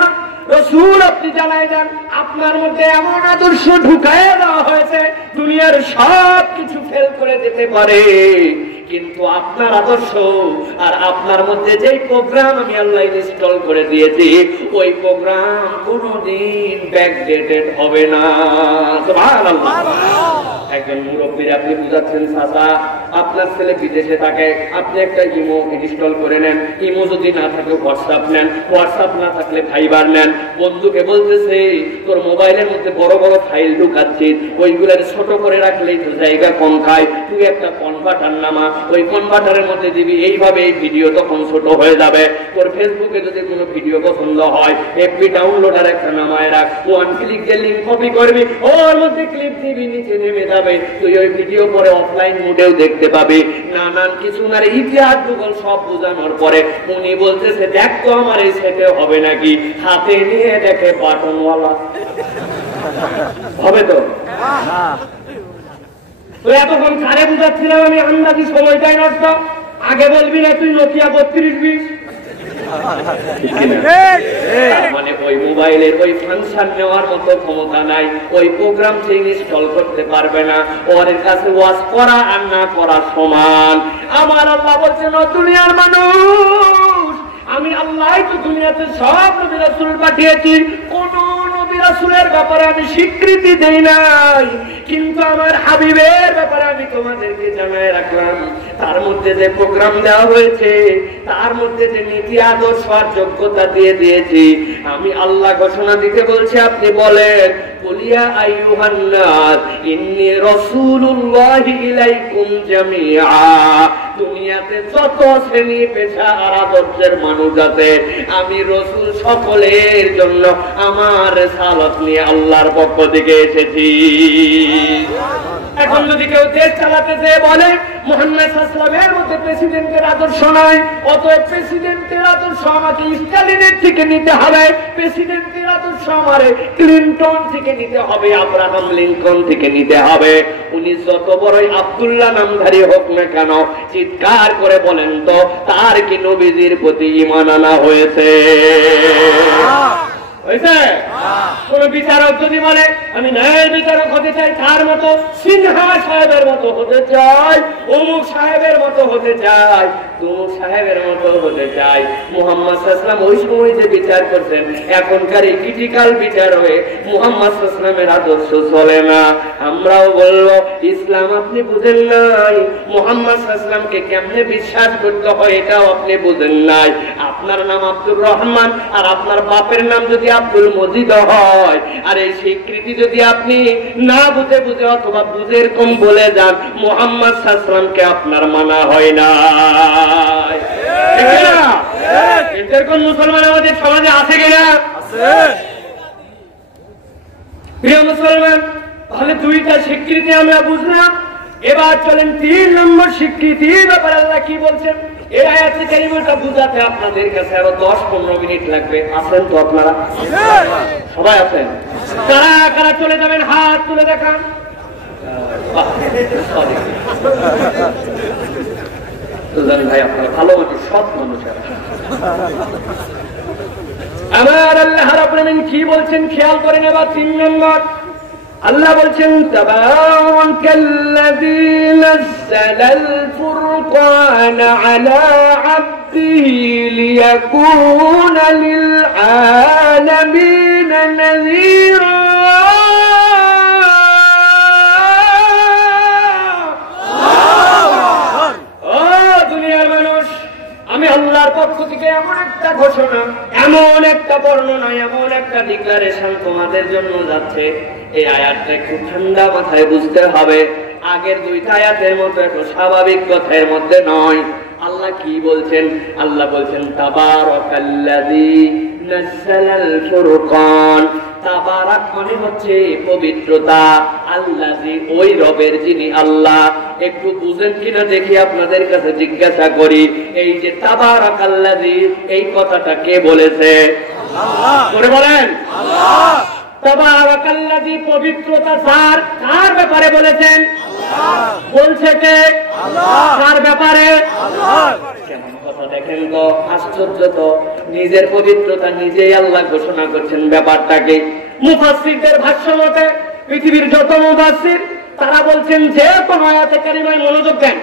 রাসূল আপনি জানাই দেন, আপনার মধ্যে এমন আদর্শ ঢুকায় দেওয়া হয়েছে, দুনিয়ার সব কিছু ফেল করে দিতে পারে, কিন্তু আপনার আদর্শ আর আপনার মধ্যে যেই প্রোগ্রাম আমি আল্লাহ ইনস্টল করে দিয়েছি, ওই প্রোগ্রাম কোনোদিন ব্যাকডেটেড হবে না। সুবহানাল্লাহ। একজন মুরব্বীর আপনি বুঝাচ্ছেন, চাচা আপনার ছেলে বিদেশে থাকে, আপনি একটা ইমো ইনস্টল করে নেন, ইমো যদি না থাকে হোয়াটসঅ্যাপ নেন, হোয়াটসঅ্যাপ না থাকলে ফাইবার নেন। বন্ধুকে বলতেছে, তোর মোবাইলের মধ্যে বড় বড় ফাইল ঢুকাচ্ছিস, ওইগুলার ছোট করে রাখলেই তো জায়গা কম খায়, তুই একটা কনভার্টার নামা, ওই কনভার্টারের মধ্যে দিবি, এইভাবে এই ভিডিও তখন ছোট হয়ে যাবে। তোর ফেসবুকে যদি কোনো ভিডিও পছন্দ হয়, এফবি ডাউনলোডার একটা নামায় রাখ, ওয়ান ক্লিক দিয়ে লিংক কপি করবি, ওর মধ্যে ক্লিপ দিবি, নিচে নেমে যাবে, তুই ওই ভিডিও পরে অফলাইন মোডেও দেখতে পাবি। নানান কিছু না ইতিহাস ভূগোল সব বোঝানোর পরে উনি বলতেছে, দেখ তো আমার এই সেটে হবে নাকি, হাতে নিয়ে দেখে বাটনওয়ালা হবে তো। এতক্ষণ কারে বুঝাচ্ছিলাম আমি, আন্দাজি সময়টাই নষ্ট। আগে বলবি না তুই নোকিয়া 3220, মানে ওই মোবাইলের ওই ফাংশন নেওয়ার মতো ক্ষমতা নাই, ওই প্রোগ্রাম সে ইনস্টল করতে পারবে না, ওর কাছে ওয়াজ করা আর না করা সমান। আমার আল্লাহ বলছেন, দুনিয়ার মানুষ, আমি আল্লাহ তো দুনিয়াতে সব নবী রাসূল পাঠিয়েছি, কোন নবী নবী রাসূলের ব্যাপারে আমি স্বীকৃতি দেই নাই, কিন্তু আমার হাবিবের ব্যাপারে আমি তোমাদেরকে জানাই রাখলাম। তার মধ্যে যে প্রোগ্রাম দেওয়া হয়েছে, তার মধ্যে যে নীতি আদর্শ আর যোগ্যতা দিয়ে দিয়েছি, আমি আল্লাহ ঘোষণা দিতে বলছি, আপনি বলেন কুলিয়া আইয়ুহান নাস ইন্নী রাসূলুল্লাহি ইলাইকুম জামিআ। দুনিয়াতে যত শ্রেণী পেশা আর আদর্শের মানুষ আছে, আমি রাসূল সকলের জন্য আমার রিসালাত নিয়ে আল্লাহর পক্ষ থেকে এসেছি। এখন যদি কেউ দেশ চালাতে চেয়ে বলে মুহাম্মদ সাল্লাল্লাহু আলাইহি ওয়াসাল্লামের মধ্যে প্রেসিডেন্টের আদর্শ নাই, অতএব প্রেসিডেন্টের আদর্শ আমাকে স্টালিনের থেকে নিতে হবে, প্রেসিডেন্টের আদর্শ আমারে ক্লিনটন থেকে নিতে হবে, আব্রাহাম লিঙ্কন থেকে নিতে হবে, উনি যত বড়ই আব্দুল্লাহ নামধারী হোক না কেন, চিৎকার করে বলেন তো তার কি নবীজির প্রতি ঈমান আনা হয়েছে? কোন বিচারক যদি বলে আমি ন্যায় বিচারক হতে চাই, তার মতো সিনহা সাহেবের মতো হতে চাই, অমুক সাহেবের মতো হতে চাই, তমুক সাহেবের মতো হতে চাই, মুহাম্মদ সাল্লাল্লাহু আলাইহি ওয়াসাল্লাম ওই সময় যে বিচার করছেন, এখনকার এই ক্রিটিক্যাল বিচার হয়ে মুহাম্মদ সাল্লাল্লাহু আলাইহি ওয়াসাল্লামের আদর্শ চলে না। আমরাও বলবো ইসলাম আপনি বুঝেন নাই, মুহাম্মদ সাল্লাল্লাহু আলাইহি ওয়াসাল্লামকে কেমনে বিশ্বাস করতে হয় এটাও আপনি বুঝেন নাই। আপনার নাম আব্দুর রহমান আর আপনার বাপের নাম যদি আব্দুল মজিদ হয়, আর এই স্বীকৃতি যদি আপনি না বুঝে বুঝে অথবা বুঝে এরকম বলে যান, মুহাম্মদ সাল্লাল্লাহু আলাইহি ওয়াসাল্লামকে আপনার মানা হয় না। এরকম মুসলমান আমাদের সমাজে আছে কিনা? প্রিয় মুসলমান, তাহলে দুইটা স্বীকৃতি আমরা বুঝলাম। এবার চলেন 3 নম্বর স্বীকৃতির ব্যাপারে আল্লাহ কি বলছেন। এই আয়াতে কারিমাটা বুঝাতে আপনাদের কাছে আরো 10-15 মিনিট লাগবে। আছেন তো আপনারা? সবাই আছেন? কারা কারা চলে যাবেন হাত তুলে দেখান। ভাই আপনারা ভালো মানুষ, সৎ মানুষ। আমার আল্লাহ রাব্বুল আলামিন কি বলছেন খেয়াল করেন। এবার 3 নম্বর আল্লাহ বলছেন তাবারাকাল্লাযী নাযালাল ফুরকানা আলা আবদিহি লিয়াকুনা লিল আলামিনা নাযীরা। আমি আল্লাহর পক্ষ থেকে এমন একটা ঘোষণা, এমন একটা বর্ণনা, এমন একটা ডিক্লারেশন তোমাদের জন্য যাচ্ছে। এই আয়াতটা একটু ঠান্ডা মাথায় বুঝতে হবে। আগের 2টা আয়াতের মতো একটু স্বাভাবিক কথার মধ্যে নয়। আল্লাহ কি বলছেন? আল্লাহ বলছেন তাবারাকাল্লাযী নাযালাল ফুরকান। তাবারাক মানে হচ্ছে পবিত্রতা, আল্লাযী ওই রবের যিনি আল্লাহ। একটু বুঝেন কিনা দেখি, আপনাদের কাছে জিজ্ঞাসা করি, এই যে তাবারাকাল্লাযী এই কথাটা কে বলেছে? আল্লাহ। করে বলেন আল্লাহ। তাবারাকাল্লাযী পবিত্রতা কার ব্যাপারে বলেছেন? আল্লাহ। বলছে কে? আল্লাহ। কার ব্যাপারে? আল্লাহ। কেমন কথা দেখেন তো, আশ্চর্য তো। নিজের পবিত্রতা নিজেই আল্লাহ ঘোষণা করছেন। ব্যাপারটাকে মুফাসসিরদের ভাষ্য মতে, পৃথিবীর যত মুফাসসির তারা বলছেন যে কোন আয়াতে কারিমায় মনোযোগ দেন,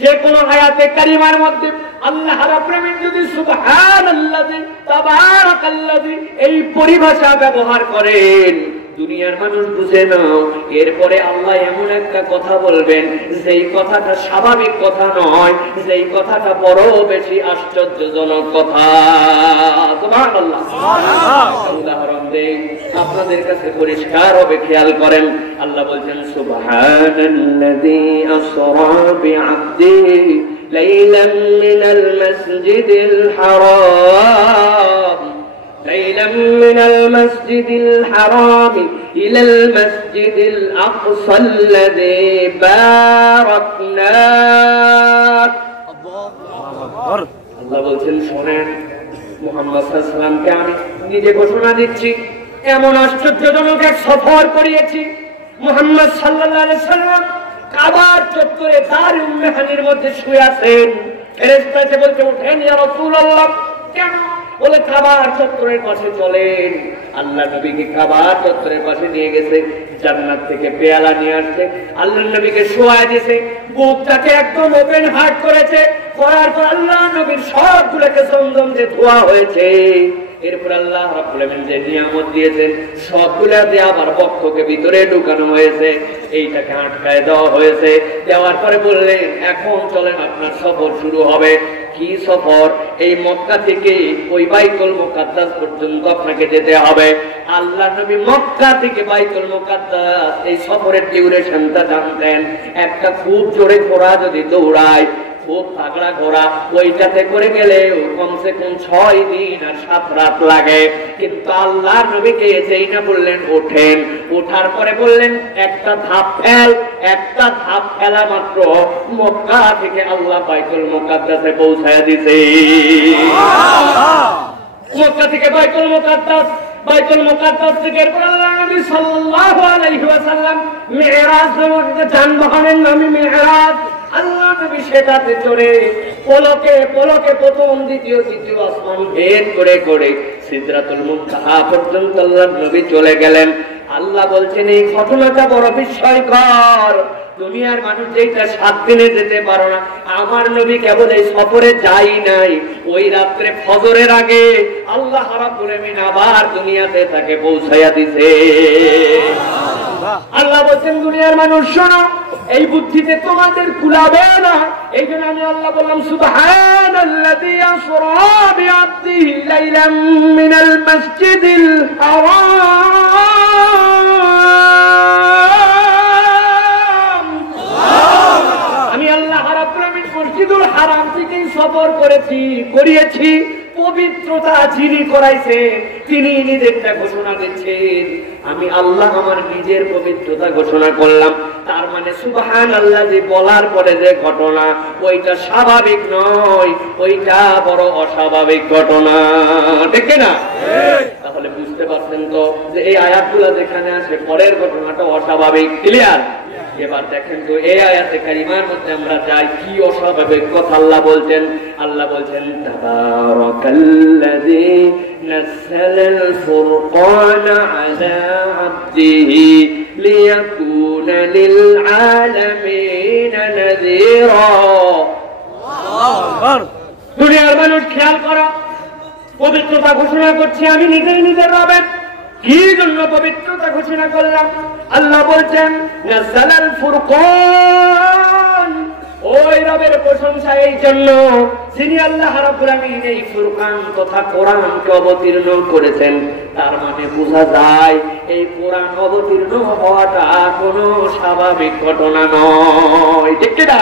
যে কোন আয়াতে কারিমার মধ্যে আল্লাহ রাব্বুল আলামিন যদি সুবহানাল্লাযী তাবারাকাল্লাযী এই পরিভাষা ব্যবহার করেন, দুনিয়ার মানুষ বুঝে নাও। এরপরে আল্লাহ এমন একটা কথা বলবেন যেই কথাটা স্বাভাবিক কথা নয়, যেই কথাটা বড় বেশি আশ্চর্যজনক কথা। সুবহানাল্লাহ। উদাহরণ দেই, আপনাদের কাছে পরিষ্কার হবে, খেয়াল করেন। আল্লাহ বলছেন সুবহানাল্লাযী আসরা বিআবদিহি লাইলাম মিনাল মাসজিদিল হারাম ليلا من المسجد الحرام إلى المسجد الأقصى الذي باركنا। আল্লাহ বলছেন শোনেন, মুহাম্মদ সাল্লাল্লাহু আলাইহি ওয়াসাল্লামকে আমি নিজে ঘোষণা দিচ্ছি, এমন আশ্চর্যজনক এক সফর করিয়েছি। মুহাম্মদ সাল্লাল্লাহু আলাইহি ওয়াসাল্লাম কাবার চত্বরে দারুল মেহরানের মধ্যে শুয়ে আছেন। ফেরেশতা এসে বলছে ওঠেন ইয়া রাসূলুল্লাহ। কেন? বলে কাবার চত্বরের পাশে চলেন। আল্লাহ নবীকে কাবার চত্বরের পাশে নিয়ে গেছে, জান্নাত থেকে পেয়ালা নিয়ে আসছে, আল্লাহ নবীকে শোয়ায় দিয়েছে, বুকটাকে একদম ওপেন হার্ট করেছে, করার পর আল্লাহ নবীর সবগুলোকে চন্দন দিয়ে ধোয়া হয়েছে। এরপর আল্লাহ রাব্বুল আলামিন যে নিয়ামত দিয়েছেন সবগুলা দিয়ে আবার বক্ষকে ভিতরে ঢুকানো হয়েছে, এইটাকে আটকায় দেওয়া হয়েছে। দেওয়ার পরে বললেন এখন চলেন আপনার সফর শুরু হবে। কি সফর? এই মক্কা থেকে ওই বাইতুল মুকাদ্দাস পর্যন্ত আপনাকে যেতে হবে। আল্লাহ নবী মক্কা থেকে বাইতুল মুকাদ্দাস এই সফরের ডিউরেশনটা জানতেন। একটা খুব জোরে ঘোড়া যদি দৌড়ায়, খুব তাগড়া ঘোড়া, ওইটাতে করে গেলে কমসে কম 6 দিন আর 7 রাত লাগে। কিন্তু আল্লাহ নবীকে যেই না বললেন ওঠেন, ওঠার পরে বললেন একটা ধাপ ফেল, একটা ধাপ ফেলা মাত্র মক্কা থেকে আল্লাহ বাইতুল মুকাদ্দাসে পৌঁছায় দিছে। মক্কা থেকে বাইতুল মুকাদ্দাস, বাইতুল মুকাদ্দাস থেকে আল্লাহ নবী সাল্লাল্লাহু আলাইহি ওয়াসাল্লাম মিরাজ নামক যানবাহনের নামে মিরাজ, আল্লাহ নবী সেটাতে চড়ে পলকে পলকে প্রথম দ্বিতীয় তৃতীয় আসমান ভেদ করে করে সিদরাতুল মুনতাহা পর্যন্ত আল্লাহ নবী চলে গেলেন। আল্লাহ বলছেন এই ঘটনাটা বড় বিস্ময়কর। দুনিয়ার মানুষ যেটা 7 দিনে যেতে পারো না, আমার নবী কেবল এই সফরে যাই নাই, ওই রাত্রে ফজরের আগে আল্লাহ রাব্বুল আলামিন আবার দুনিয়াতে তাকে পৌঁছায়া দিছে। আল্লাহ বলছেন দুনিয়ার মানুষ শোনো, এই বুদ্ধিতে তোমাদের কুলাবে না। এই জন্য আমি আল্লাহ বললাম সুবহানাল্লাযী আসরা বিআবদিহি লাইলাম মিনাল মাসজিদিল হারাম। আমি আল্লাহ রাব্বুল আলামিন মসজিদুল হারাম থেকে সফর করিয়েছি। পবিত্রতা যিনি করাইছেন তিনি নিজেরটা ঘোষণা দিচ্ছেন, আমি আল্লাহ আমার নিজের পবিত্রতা ঘোষণা করলাম। তার মানে সুবহানাল্লাহ যে বলার পরে যে ঘটনা, ওইটা স্বাভাবিক নয়, ওইটা বড় অস্বাভাবিক ঘটনা, ঠিক না? তাহলে বুঝতে পারছেন তো যে এই আয়াতগুলো যেখানে আসে পরের ঘটনাটা অস্বাভাবিক। ক্লিয়ার? এবার দেখেন তো এই আয়াতে কারিমার মধ্যে আমরা যাই, কি অস্বাভাবিক কথা আল্লাহ বলছেন। আল্লাহ বলছেন তাবারাকাল্লাযী নাযালাল ফুরকানা আলা আবদিহি লিয়াকুনা লিল আলামিন নাযীরা। দুনিয়ার মানুষ খেয়াল করো, পবিত্রতা ঘোষণা করছি আমি নিজেই নিজের রবের। কি জন্য পবিত্রতা ঘোষণা করলাম? আল্লাহ বলছেন নাযালাল ফুরকান, ওই রবের প্রশংসা এই জন্য যিনি আল্লাহ রাব্বুল আলামিন এই ফুরকান তথা কোরআনকে অবতীর্ণ করেছেন। তার মানে বোঝা যায় এই কোরআন অবতীর্ণ হওয়াটা কোনো স্বাভাবিক ঘটনা নয়, ঠিক কি না?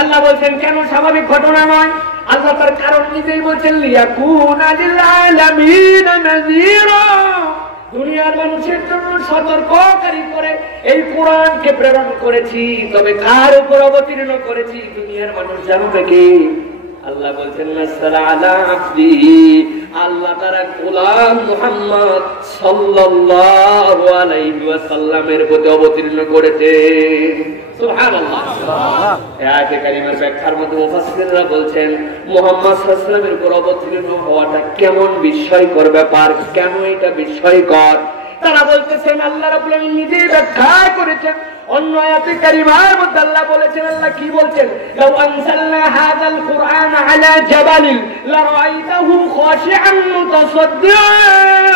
আল্লাহ বলছেন কেন স্বাভাবিক ঘটনা নয়? আল্লাহ তার কারণ নিজেই বলছেন লিয়াকুনা লিল আলামিন নাযীরা, দুনিয়ার মানুষের জন্য সতর্ককারী করে এই কোরআনকে প্রেরণ করেছি। তবে কার উপর অবতীর্ণ করেছি দুনিয়ার মানুষ জানবে কি? আল্লাহ বলছেন আলা আবদিহি, আল্লাহ তার গোলাম মুহাম্মদ সাল্লাল্লাহু আলাইহি ওয়াসাল্লামের প্রতি অবতীর্ণ করেছে। সুবহানাল্লাহ। এই আয়াতে কারিমার ব্যাখ্যার মধ্যে মুফাসসিররা বলছেন মুহাম্মদ সাল্লাল্লাহু আলাইহি ওয়াসাল্লামের উপর অবতীর্ণ হওয়াটা কেমন বিস্ময়কর ব্যাপার, কেন এটা বিস্ময়কর? তারা বলতেছেন আল্লাহ রাব্বুল আলামিন নিজেই ব্যাখ্যা করেছেন। অন্য আয়াতে কারিমার মধ্যে আল্লাহ বলেছেন, আল্লাহ কি বলছেন? লাউ আনজালনা হাযাল কুরআন আলা জাবালিন লারাআইতাহু খাশিআন মুতাসাদ্দিআন।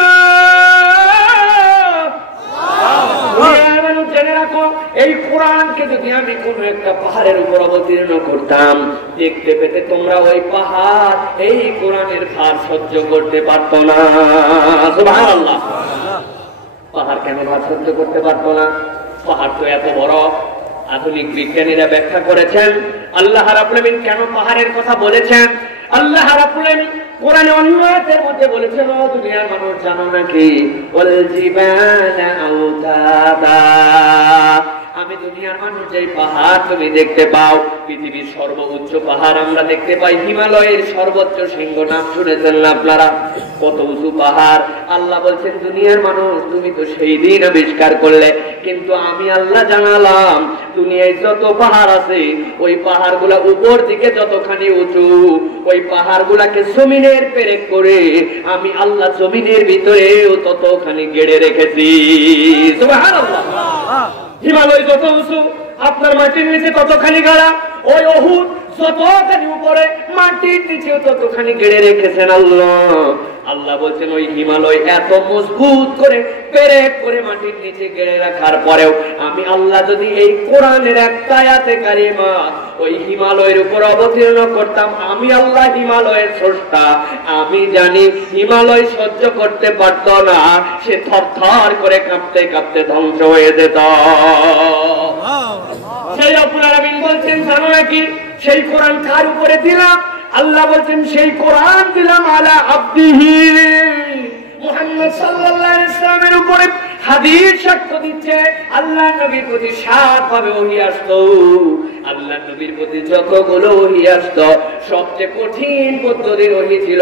জেনে রাখো, এই কোরআনকে যদি আমি কোন একটা পাহাড়ের উপর অবতীর্ণ করতাম, দেখতে পেতে তোমরা ওই পাহাড় এই কোরআনের ভার সহ্য করতে পারতো না। সুবহানাল্লাহ। পাহাড় কেন ভার সহ্য করতে পারতো না? পাহাড় তো এত বড়। আধুনিক বিজ্ঞানীরা ব্যাখ্যা করেছেন আল্লাহ রাব্বুল আলামিন কেন পাহাড়ের কথা বলেছেন। আল্লাহ রাব্বুল আলামিন কোরআনে অন্য আয়াতের মধ্যে বলেছেন, ও দুনিয়ার মানুষ জানো নাকি ওয়াল জিবালা আওতাদা, আমি দুনিয়ার মানুষ যেই পাহাড় তুমি দেখতে পাও, পৃথিবীর সর্বোচ্চ পাহাড় আমরা দেখতে পাই হিমালয়ের সর্বোচ্চ শৃঙ্গ, নাম শুনেছেন না আপনারা? কত উঁচু পাহাড়। আল্লাহ বলছেন দুনিয়ার মানুষ তুমি তো সেই দিন আবিষ্কার করলে, কিন্তু আমি আল্লাহ জানালাম দুনিয়ায় যত পাহাড় আছে ওই পাহাড়গুলা উপর দিকে যতখানি উঁচু, ওই পাহাড়গুলাকে জমিনের পেরেক করে আমি আল্লাহ জমিনের ভিতরেও ততখানি গেড়ে রেখেছি। সুবহানাল্লাহ। হিমালয় যত উঁচু, আপনার মাটির নিচে ততখানি গাড়া, ওই অহুদ যতখানি উপরে মাটির নিচেও ততখানি গেড়ে রেখেছেন আল্লাহ। আল্লাহ বলছেন ওই হিমালয় এত মজবুত করে পেরেক করে মাটির নিচে গেড়ে রাখার পরেও আমি আল্লাহ যদি এই কোরআনের একটা আয়াতে কারিমা ওই হিমালয়ের উপর অবতীর্ণ করতাম, আমি আল্লাহ হিমালয়ের স্রষ্টা, আমি জানি হিমালয় সহ্য করতে পারত না, সে থরথর করে কাঁপতে কাঁপতে ধ্বংস হয়ে যেত। সেই আপনারা বলছেন জানো নাকি সেই কোরআন কার উপরে দিলাম? আল্লাহ বলছেন সেই কোরআন দিলাম আলা আব্দিহি মুহাম্মদ সাল্লাল্লাহু আলাইহি ওয়াসাল্লামের উপরে। হাদিস সাক্ষ্য দিচ্ছে আল্লাহ নবীর প্রতি 7 ভাবে ওহী আসতো। আল্লাহ নবীর প্রতি যতগুলো ওহী আসতো সবচেয়ে কঠিন পদ্ধতির ওহী ছিল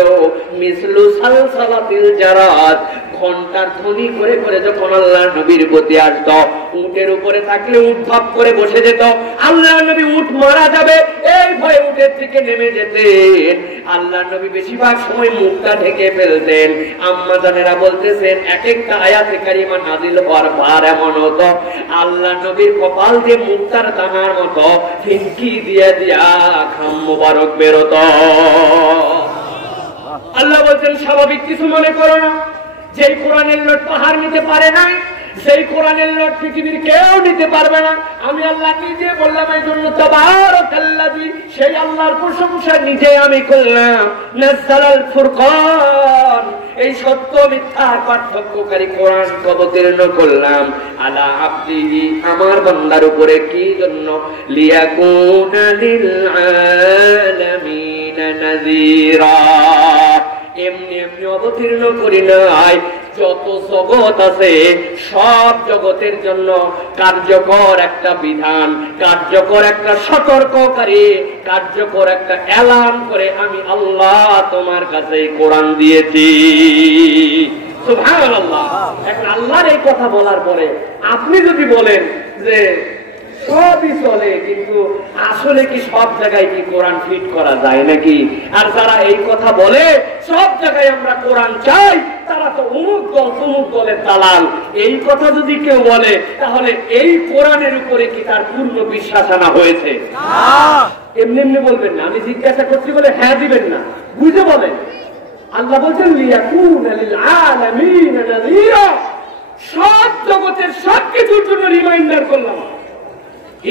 মিসলু সালসালাতিল জারাদ, ঘন্টার ধ্বনি করে করে যখন আল্লাহ নবীর প্রতি আসতো, উটের উপরে থাকলে উট ভাব করে বসে যেত, আল্লাহ নবী উট মারা যাবে এই ভয়ে উটের থেকে নেমে যেতেন। আল্লাহ নবী বেশিরভাগ সময় মুখটা ঢেকে ফেলতেন। আম্মা জানেরা বলতেছেন এক একটা আয়াতে কারিমা নাজিল হওয়ার পর এমন হতো আল্লাহ নবীর কপাল দিয়ে মুক্তার দানার মতো ফিনকি দিয়া দিয়া ঘাম মুবারক বেরোতো। আল্লাহ বলছেন স্বাভাবিক কিছু মনে করো না, যেই কোরআনের লোট পাহাড় নিতে পারে নাই, সেই কোরআনের লোট পৃথিবীর কেউ নিতে পারবে না। আমি আল্লাহ নিজে বললাম এই জন্য তাবারাকাল্লাযী, সেই আল্লাহর প্রশংসা নিজে আমি করলাম। নাযালাল ফুরকান, এই সত্য মিথ্যার পার্থক্যকারী কোরআন অবতীর্ণ করলাম আলা আব্দিহি, আমার বান্দার উপরে। কি জন্য? লিয়াকুনা লিল আলামিন নাযীরা। এমনি এমনি অবতীর্ণ করি নাই, যত জগৎ আছে সব জগতের জন্য কার্যকর একটা বিধান, কার্যকর একটা সতর্ককারী, কার্যকর একটা এলান করে আমি আল্লাহ তোমার কাছে কোরআন দিয়েছি। সুবহানাল্লাহ। এখন আল্লাহর এই কথা বলার পরে আপনি যদি বলেন যে সবই চলে, কিন্তু আসলে কি সব জায়গায় কি কোরআন ফিট করা যায় নাকি? আর যারা এই কথা বলে সব জায়গায় আমরা কোরআন চাই, তারা তো অমুক দল তমুক দলের দালাল। এই কথা যদি কেউ বলে তাহলে এই কোরআনের উপরে কি তার পূর্ণ বিশ্বাস আনা হয়েছে? এমনি এমনি বলবেন না, আমি জিজ্ঞাসা করছি বলে হ্যাঁ দিবেন না, বুঝে বলেন। আল্লাহ বলছেন লিয়াকুনা লিল আলামিন নাযীরা, সব জগতের সব কিছুর জন্য রিমাইন্ডার করলাম।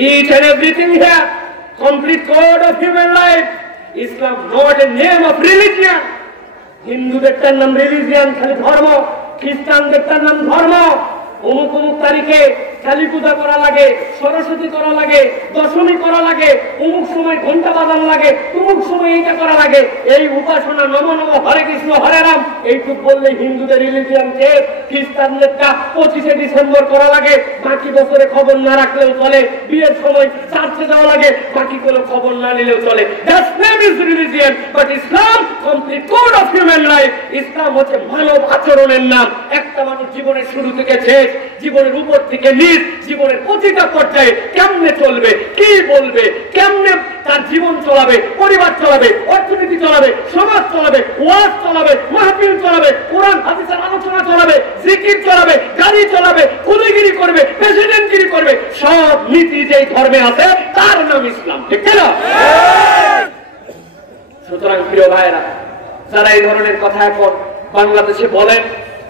Each and everything here, complete code of human life. Islam not a name of religion. হিন্দুদের নাম রিলিজিয়ান, খালি ধর্ম। খ্রিস্টানদের নাম ধর্ম। অমুক অমুক তারিখে কালী পূজা করা লাগে, সরস্বতী করা লাগে, দশমী করা লাগে, অমুক সময় ঘন্টা বাজানো লাগে, অমুক সময় এইটা করা লাগে। এই উপাসনা নম নম হরে কৃষ্ণ হরে রাম এইটুক বললে হিন্দুদের রিলিজিয়ান শেষ। খ্রিস্টানদেরটা 25শে ডিসেম্বর করা লাগে, বাকি বছরে খবর না রাখলেও চলে। বিয়ের সময় চার্চে যাওয়া লাগে, বাকি কোনো খবর না নিলেও চলে। That's name is religion, but Islam complete code of human life. ইসলাম হচ্ছে মানব আচরণের নাম। একটা মানুষ জীবনের শুরু থেকে শেষ, জীবনের উপর থেকে নিচ, জীবনের প্রতিটা পর্যায়ে কেমনে চলবে, কি বলবে, কেমনে তার জীবন চলাবে, পরিবার চলাবে, অর্থনীতি চলাবে, সমাজ চলাবে, ওয়াজ চলাবে, মাহফিল চলাবে, কোরআন হাদিসের আলোচনা চলাবে, জিকির চলাবে, গাড়ি চলাবে, কুলিগিরি করবে, প্রেসিডেন্টগিরি করবে, সব নীতি যেই ধর্মে আছে তার নাম ইসলাম। ঠিক না? সুতরাং প্রিয় ভাইরা, যারা এই ধরনের কথা এখন বাংলাদেশে বলেন,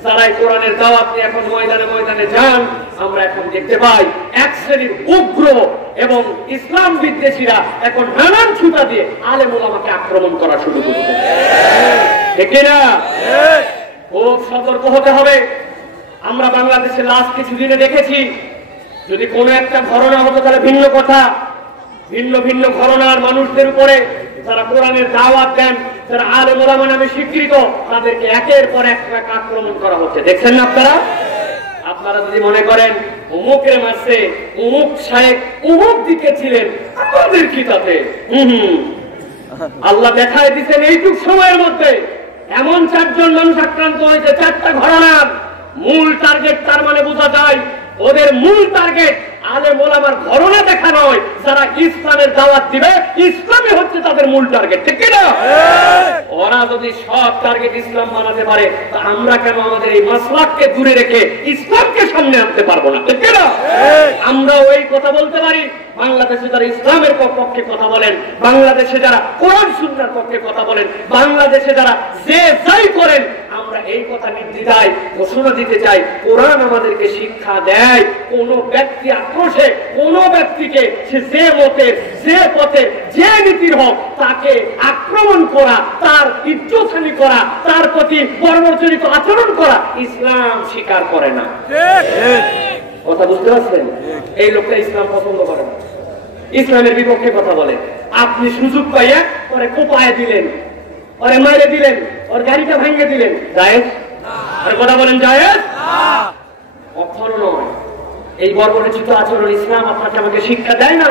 যারা এই কোরআনের দাওয়াত নিয়ে এখন ময়দানে ময়দানে যান, আমরা এখন দেখতে পাই এক শ্রেণীর উগ্র এবং ইসলাম বিদ্বেষীরা এখন নানান ছুতা দিয়ে আলেম ওলামাকে আক্রমণ করা শুরু করেছে। ঠিক না? খুব সতর্ক হতে হবে। আমরা বাংলাদেশে লাস্ট কিছুদিনে দেখেছি, যদি কোনো একটা ঘটনা হতো তাহলে ভিন্ন কথা। ভিন্ন ভিন্ন ঘটনার মানুষদের উপরে যারা কোরআনের দাওয়াত দেন, যারা আলেম ওলামা নামে স্বীকৃত, তাদেরকে একের পর এক আক্রমণ করা হচ্ছে। দেখছেন না আপনারা? আপনারা যদি মনে করেন অমুকের মাসে অমুক শায়েখ অমুক দিকে ছিলেন, আপনাদের কি তাতে? আল্লাহ দেখায় দিচ্ছেন এইটুক সময়ের মধ্যে এমন 4 জন মানুষ আক্রান্ত হয়েছে। 4টা ঘটনার মূল টার্গেট, তার মানে বোঝা যায় ওদের মূল টার্গেট আলেম ওলামার ঘটনা দেখা নয়, যারা ইসলামের দাওয়াত দিবে ইসলামই হচ্ছে তাদের মূল টার্গেট। ঠিক না? ওরা যদি সব টার্গেট ইসলাম বানাতে পারে, তা আমরা কেন আমাদের এই মাসলাককে দূরে রেখে ইসলামকে সামনে আনতে পারবো না? ঠিক না? আমরা ওই কথা বলতে পারি। বাংলাদেশে যারা ইসলামের পক্ষে কথা বলেন, বাংলাদেশে যারা কোরআন সুন্নাহর পক্ষে কথা বলেন, বাংলাদেশে যারা যে যাই করেন, এই কথা নির্দ্বিধায় ঘোষণা দিতে চাই, কোরআন আমাদেরকে শিক্ষা দেয় কোন ব্যক্তি আক্রোশে কোন ব্যক্তিকে সে যে মতের যে পথে যে নীতির হোক তাকে আক্রমণ করা, তার ইজ্জতহানি করা, তার প্রতি বর্বরজনিত আচরণ করা ইসলাম স্বীকার করে না। কথা বুঝতে পারছেন? এই লোকটা ইসলাম পছন্দ করে না, ইসলামের বিপক্ষে কথা বলে। আপনি সুযোগ পাইয়া পরে কোপায় দিলেন, পরে মারে দিলেন, ওর গাড়িটা ভেঙে দিলেন, জায়েজ? আর কথা বলেন জায়েজ? কখনো নয়। এই বর্বরচিত আচরণ ইসলাম আপনাকে আমাকে শিক্ষা দেয় না।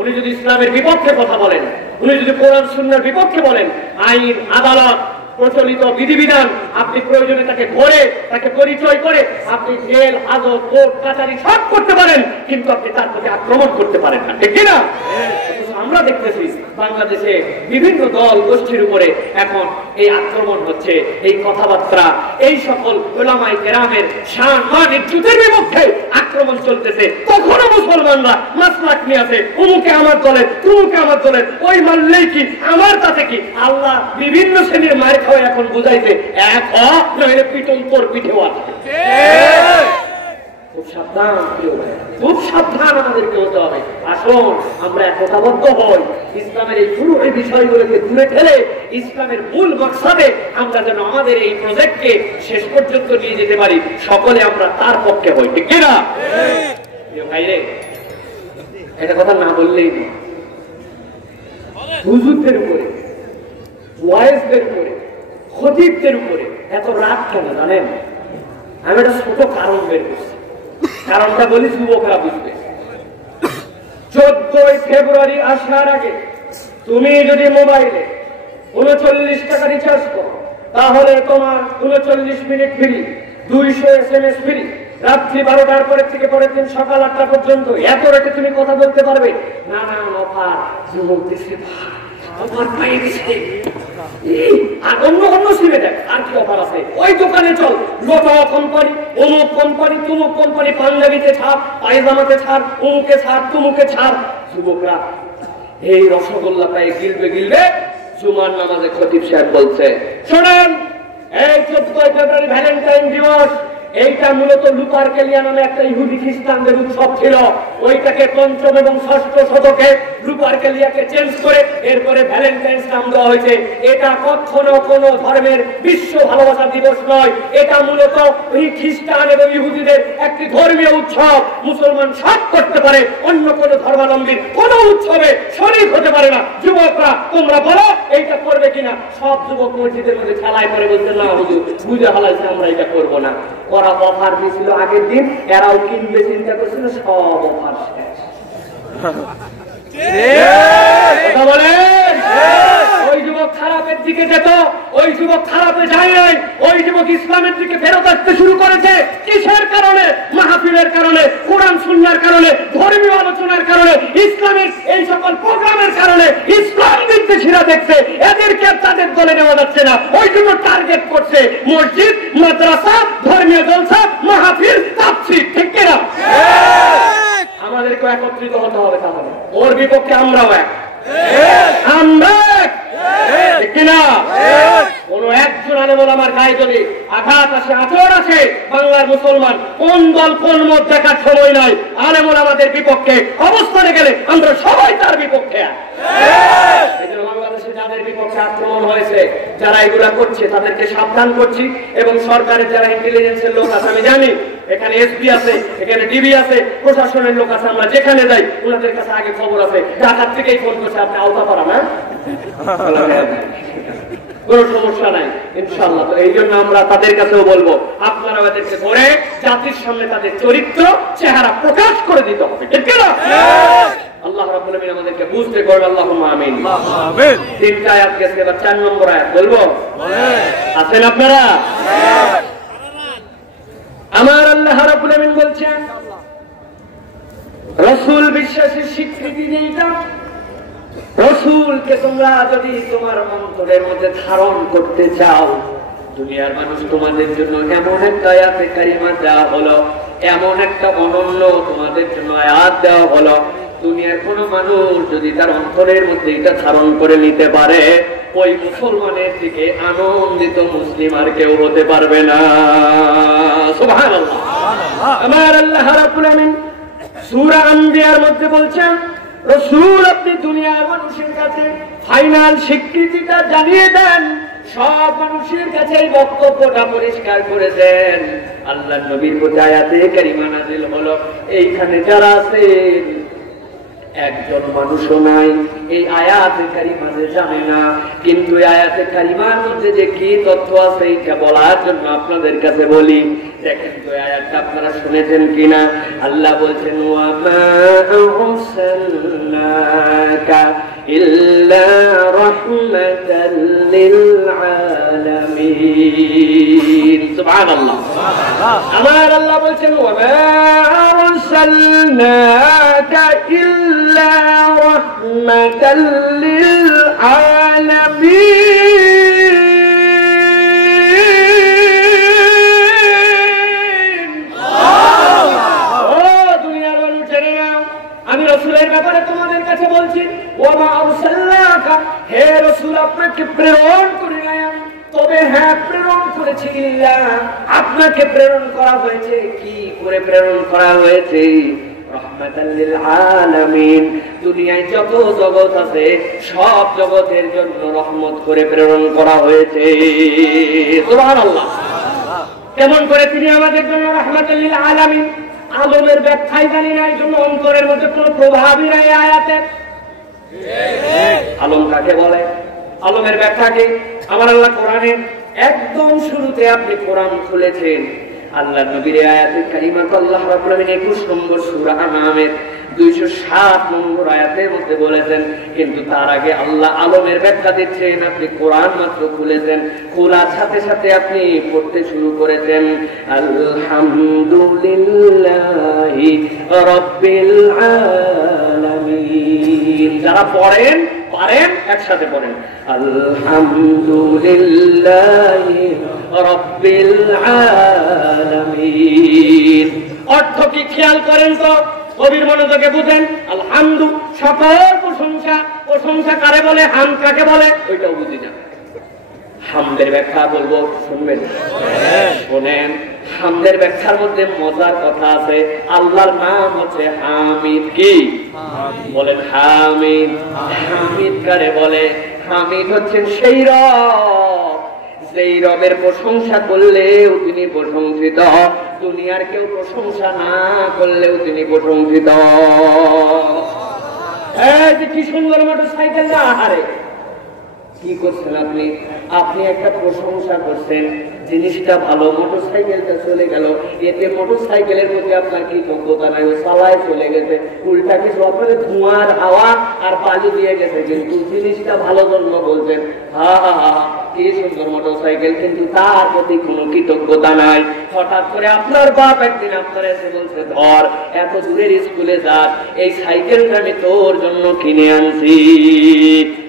উনি যদি ইসলামের বিপক্ষে কথা বলেন, উনি যদি কোরআন সুন্নাহর বিপক্ষে বলেন, আইন আদালত প্রচলিত বিধিবিধান আপনি প্রয়োজনে তাকে ধরে তাকে পরিচয় করে আপনি জেল হাজত কোর্ট কাছারি সব করতে পারেন, কিন্তু আপনি তার প্রতি আক্রমণ করতে পারেন না, ঠিক না? আমরা দেখতেছি বাংলাদেশে বিভিন্ন দল গোষ্ঠীর উপরে এখন এই আক্রমণ হচ্ছে, এই কথাবার্তা, এই সকল উলামায়ে কেরামের শান মান ইজ্জতের বিপক্ষে আক্রমণ চলতেছে। তখনও মুসলমানরা মাসলাক নিয়ে আছে, অমুকে আমার দলের, তুমুকে আমার দলের, ওই মানলেই কি আমার তাতে কি? আল্লাহ বিভিন্ন শ্রেণীর মার খাওয়া এখন বুঝাইছে, এক হ নইলে পিটন তোর পিঠেও আসবে। খুব সাবধান, খুব সাবধান আমাদেরকে হতে হবে। আসুন আমরা একতাবদ্ধ হই, ইসলামের এই পুরো এই বিষয়গুলোকে দূরে ঠেলে ইসলামের মূল মকসদে আমরা যেন আমাদের এই প্রজেক্টকে শেষ পর্যন্ত নিয়ে যেতে পারি, সকলে আমরা তার পক্ষে হই, ঠিক না? ভাইরে এটা কথা না বললেই না। হুজুরদের উপরে, ওয়াইজদের উপরে, খতিবদের উপরে এত রাগ কেন জানেন? আমি একটা ছোট কারণ বের করছি, কারণটা বলি যুবকরা বুঝবে। 14 ফেব্রুয়ারি আসার আগে তুমি যদি মোবাইলে 39 টাকা রিচার্জ করো, তাহলে তোমার 39 মিনিট ফ্রি, 200 SMS ফ্রি, রাত্রি 12টার পরে থেকে পরের দিন সকাল 8টা পর্যন্ত এত রেটে তুমি কথা বলতে পারবে। নানান অফার যুবক দেশে অফার পাই গেছে। আর অন্য অন্য সিমে দেখ আর কি অফার আছে, ওই দোকানে চল, লোটো কোম্পানি, অমুক কোম্পানি, তুমুক কোম্পানি, পাঞ্জাবিতে ছাড়, পায়জামাতে ছাড়, অমুকে ছাড়, তুমুকে ছাড়। যুবকরা এই রসগোল্লা পায়ে গিলবে গিলবে। জুমার নামাজে খতিব সাহেব বলছে, শোনেন এই 14 ফেব্রুয়ারি ভ্যালেন্টাইন দিবস, এইটা মূলত লুপারকেলিয়া নামে একটা ইহুদি খ্রিস্টানদের উৎসব ছিল। ওইটাকে 5ম এবং 6ষ্ঠ শতকে লুপারকেলিয়াকে চেঞ্জ করে এরপরে ভ্যালেন্টাইন্স নাম দেওয়া হয়েছে। এটা কখনো কোনো ধর্মের বিশ্ব ভালোবাসা দিবস নয়, এটা মূলত এই খ্রিস্টান এবং ইহুদিদের একটি ধর্মীয় উৎসব। মুসলমান সব করতে পারে, অন্য কোনো ধর্মাবলম্বীর কোনো উৎসবে শরীক হতে পারে না। যুবকরা তোমরা বলো এইটা করবে কিনা? সব যুবক মসজিদের মধ্যে খেলায় করে বলতে, না হুজুর বুঝে হালাইছে, আমরা এটা করবো না। ওরা অফার দিয়েছিল আগের দিন, এরাও কিনবে চিন্তা করছিল, সব অফার শেষ। ওই যুবক খারাপের দিকে যেত, ওই যুবক খারাপে যায় নাই, ওই যুবক ইসলামের দিকে ফেরত আসতে শুরু করেছে। কিসের কারণে? মাহফিলের কারণে, কোরআন সুন্নাহর কারণে, ধর্মীয় আলোচনার কারণে, ইসলামের এই সকল প্রোগ্রামের কারণে। ইসলাম বিদ্বেষীরা দেখছে এদেরকে তাদের দলে নেওয়া যাচ্ছে না, ওই জন্য টার্গেট করছে মসজিদ, মাদ্রাসা, ধর্মীয় জলসা, মাহফিল, তাফসীর, ঠিক কিনা? আমাদেরকে একত্রিত হতে হবে, তাহলে ওর বিপক্ষে আমরাও এক, আমরা ঠিক কিনা? কোন একজন আলেম ওলামার গায়ে যদি আঘাত আসে, আচরণ আসে, বাংলার মুসলমান কোন দল কোন মত দেখার সময় নাই। আলেম ওলামাদের বিপক্ষে অবস্থানে গেলে আমরা সবাই তার বিপক্ষে। বাংলাদেশে যাদের বিপক্ষে আক্রমণ হয়েছে, যারা এগুলা করছে তাদেরকে সাবধান করছি। এবং সরকারের যারা ইন্টেলিজেন্সের লোক আছে, আমি জানি এখানে এসপি আছে, এখানে ডিবি আছে, প্রশাসনের লোক আছে, আমরা যেখানে যাই ওনাদের কাছে আগে খবর আছে, ঢাকার থেকেই ফোন করছে, আপনি আওতা পারা না, কোন সমস্যা নাই ইনশাআল্লাহ। তো এই জন্য আমরা তাদের কাছেও বলবো, আপনারা এদেরকে ধরে জাতির সামনে তাদের চরিত্র চেহারা প্রকাশ করে দিতে হবে, ঠিক না? আল্লাহ রাব্বুল আলামিন আমাদেরকে বুঝতে করেন, আল্লাহুম্মা আমিন। আমিন। 3টা আয়াত গেছে, এবার 4 নম্বর আয়াত বলবো। আছেন আপনারা? আমার আল্লাহ রাব্বুল আলামিন বলছেন, রাসূল বিশ্বাসের স্বীকৃতি যেটা, রাসূলকে তোমরা যদি তোমার অন্তরের মধ্যে ধারণ করতে চাও, দুনিয়ার মানুষ তোমাদের জন্য এমন একটা আয়াতে কারিমা দেওয়া হলো, এমন একটা অনন্য তোমাদের জন্য আয়াত দেওয়া হলো, দুনিয়ার কোন মানুষ যদি তার অন্তরের মধ্যে এটা ধারণ করে নিতে পারে, ওই মুসলমানের থেকে আনন্দিত মুসলিম আর কেউ হতে পারবে না। সুবহানাল্লাহ। আমার আল্লাহ রাব্বুল আলামিন সূরা আম্বিয়ার মধ্যে বলছেন, রাসূল আপনি দুনিয়ার মানুষের কাছে ফাইনাল স্বীকৃতিটা জানিয়ে দেন, সব মানুষের কাছে এই বক্তব্যটা পরিষ্কার করে দেন। আল্লাহ নবীর প্রতি আয়াতে কারিমা নাযিল হলো, এইখানে যারা আছেন একজন মানুষও নাই এই আয়াতে কারিমা জানে না, কিন্তু আয়াতে কারিমার মধ্যে যে কি তথ্য আছে এটা বলার জন্য আপনাদের কাছে বলি। দেখেন তো আয়াতটা আপনারা শুনেছেন কিনা। আল্লাহ বলছেন, ওয়া মা আরসালনাকা ইল্লা রাহমাতাল লিল আলামিন। সুবহানাল্লাহ। আমার আল্লাহ বলছেন, ওয়া মা আরসালনাকা ইল্লা রাহমাতাল লিল আলামিন। আমি রাসূলের ব্যাপারে তোমাদের কাছে বলছি, ওয়া মা আরসালনাকা, হে রাসূল আপনাকে প্রেরণ করি নাই আমি, তবে হ্যাঁ প্রেরণ করেছি ইল্লা, আপনাকে প্রেরণ করা হয়েছে। কি করে প্রেরণ করা হয়েছে? রাহমাতাল লিল আলামিন, দুনিয়ায় যত জগৎ আছে সব জগতের জন্য রহমত করে প্রেরণ করা হয়েছে। সুবহানাল্লাহ। কেমন করে তিনি আমাদের জন্য রাহমাতাল লিল আলামিন? আলমের ব্যাখ্যাই জানি না, এই জন্য অন্তরের মধ্যে কোনো প্রভাবই নাই আয়াতে। আলম কাকে বলে? আলমের ব্যাখ্যা কি? আমার আল্লাহ কোরআনের একদম শুরুতে আপনি কোরআন খুলেছেন, আল্লাহ নবীর আয়াতে কারিমা আল্লাহ রাব্বুল আলামিন 21 নম্বর সূরা আনামের 207 নম্বর আয়াতের মধ্যে বলেছেন, কিন্তু তার আগে আল্লাহ আলমের ব্যাখ্যা দিচ্ছেন। আপনি কোরআন মাত্র খুলেছেন, খোলার সাথে সাথে আপনি পড়তে শুরু করেছেন, আলহামদুলিল্লাহি রাব্বিল আলামিন। যারা পড়েন পারেন একসাথে পড়েন, আলহামদুলিল্লাহি রাব্বিল আলামিন। অর্থ কি খেয়াল করেন তো? কবির মনোযোগে বুঝেন। আলহামদু সকল প্রশংসা, প্রশংসা কারে বলে, হাম কাকে বলে ওইটাও বুঝি না। হামদের ব্যাখ্যা বলবো, শুনবেন? শোনেন, হামদের ব্যাখ্যার মধ্যে মজার কথা আছে। আল্লাহর নাম হচ্ছে হামিদ। কি বলেন? হামিদ। হামিদ কারে বলে? হামিদ হচ্ছেন সেই রব, যেই রবের প্রশংসা করলেও তিনি প্রশংসিত, দুনিয়ার কেউ প্রশংসা না করলেও তিনি প্রশংসিত। কি সুন্দর মোটর সাইকেল না, আরে কি করছেন আপনি? আপনি একটা প্রশংসা করছেন, জিনিসটা ভালো, মোটর সাইকেলটা চলে গেল, এতে মোটর সাইকেলের প্রতি আপনার কি যোগ্যতা নাই, ও চালায় চলে গেছে, উল্টা কিছু আপনাদের ধোঁয়ার হাওয়া আর বালু দিয়ে গেছে, কিন্তু জিনিসটা ভালো জন্য বলছেন, হা হা হা কি সুন্দর মোটর সাইকেল, কিন্তু তার প্রতি কোনো কৃতজ্ঞতা নাই। হঠাৎ করে আপনার বাপ একদিন আপনার এসে বলছে, ধর এত দূরের স্কুলে যাক, এই সাইকেলটা আমি তোর জন্য কিনে আনছি।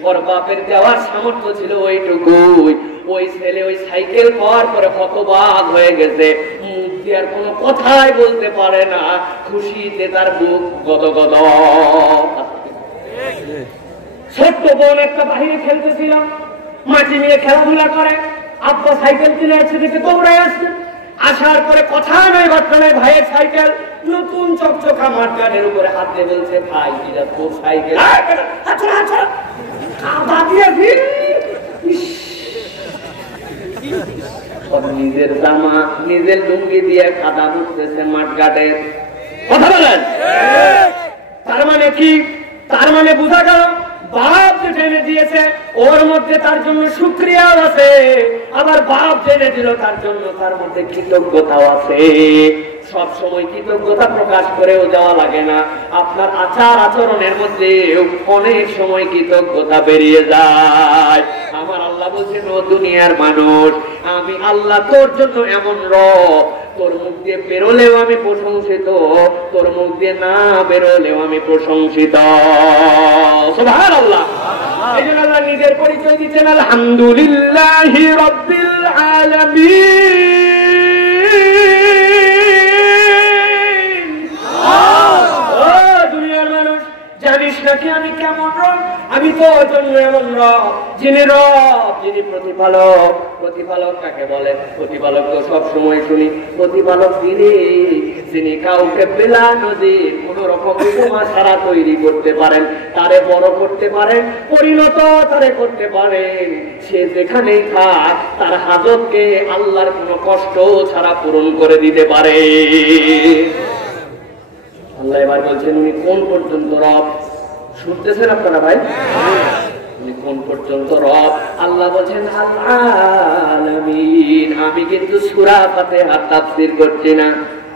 ওর বাপের দেওয়ার সামর্থ্য ছিল ওইটুকুই। ওই ছেলে ওই সাইকেল পাওয়ার পরে হতবাক হয়ে গেছে, মুখ দিয়ে আর কোনো কথাই বলতে পারে না, খুশিতে তার বুক গদগদ। ছোট্ট বোন একটা বাহিরে খেলতেছিল, মাটি নিয়ে খেলাধুলা করে, আব্বা সাইকেল কিনে এসে দেখে দৌড়ায় আসছে। আসার পরে কথা নয় বার্তা নয়, ভাইয়ের সাইকেল নতুন চকচকা মাঠগাটের উপরে হাত দিয়ে বলছে, ভাই এটা তোর সাইকেল। নিজের জামা নিজের লুঙ্গি দিয়ে কাদা মুছতেছে মাঠঘাটে। কথা বলেন? তার মানে কি? তার মানে বোঝা গেল বাপ যে জেনে দিয়েছে ওর মধ্যে তার জন্য শুকরিয়াও আছে, আবার বাপ জেনে দিল তার জন্য তার মধ্যে কৃতজ্ঞতাও আছে। সব সময় কৃতজ্ঞতা প্রকাশ করেও যাওয়া লাগে না, আপনার আচার আচরণের মধ্যে অনেক সময় কৃতজ্ঞতা বেরিয়ে যায়। আমার আল্লাহ বলছেন, ও দুনিয়ার মানুষ, আমি আল্লাহ তোর জন্য এমন রব, তোর মুখ দিয়ে বেরোলেও আমি প্রশংসিত, তোর মুখ দিয়ে না বেরোলেও আমি প্রশংসিত। সুবহানাল্লাহ। এই জন্য আল্লাহ নিজের পরিচয় দিচ্ছেন, আলহামদুলিল্লাহি রাব্বিল আলামিন। ও দুনিয়ার মানুষ, জানিস নাকি আমি কেমন রব? আমি তো জন্য এমন রব, যিনি প্রতিপালক। প্রতিপালক কাকে বলে? প্রতিপালক তো সবসময় শুনি প্রতিপালক যিনি কাউকে বেলা নদীর কোন রকম উপমা ছাড়া তৈরি করতে পারেন, তারে বড় করতে পারেন, পরিণত তারে করতে পারেন। সে যেখানেই থাক তার হাজতকে আল্লাহর কোন কষ্ট ছাড়া পূরণ করে দিতে পারে। আল্লাহ এবার বলছেন উনি কোন পর্যন্ত রব। শুনতেছেন আপনারা ভাই? উনি কোন পর্যন্ত রব? আল্লাহ বলছেন আল আলামিন। আমি কিন্তু সূরা ফাতিহা তাফসীর করছি না,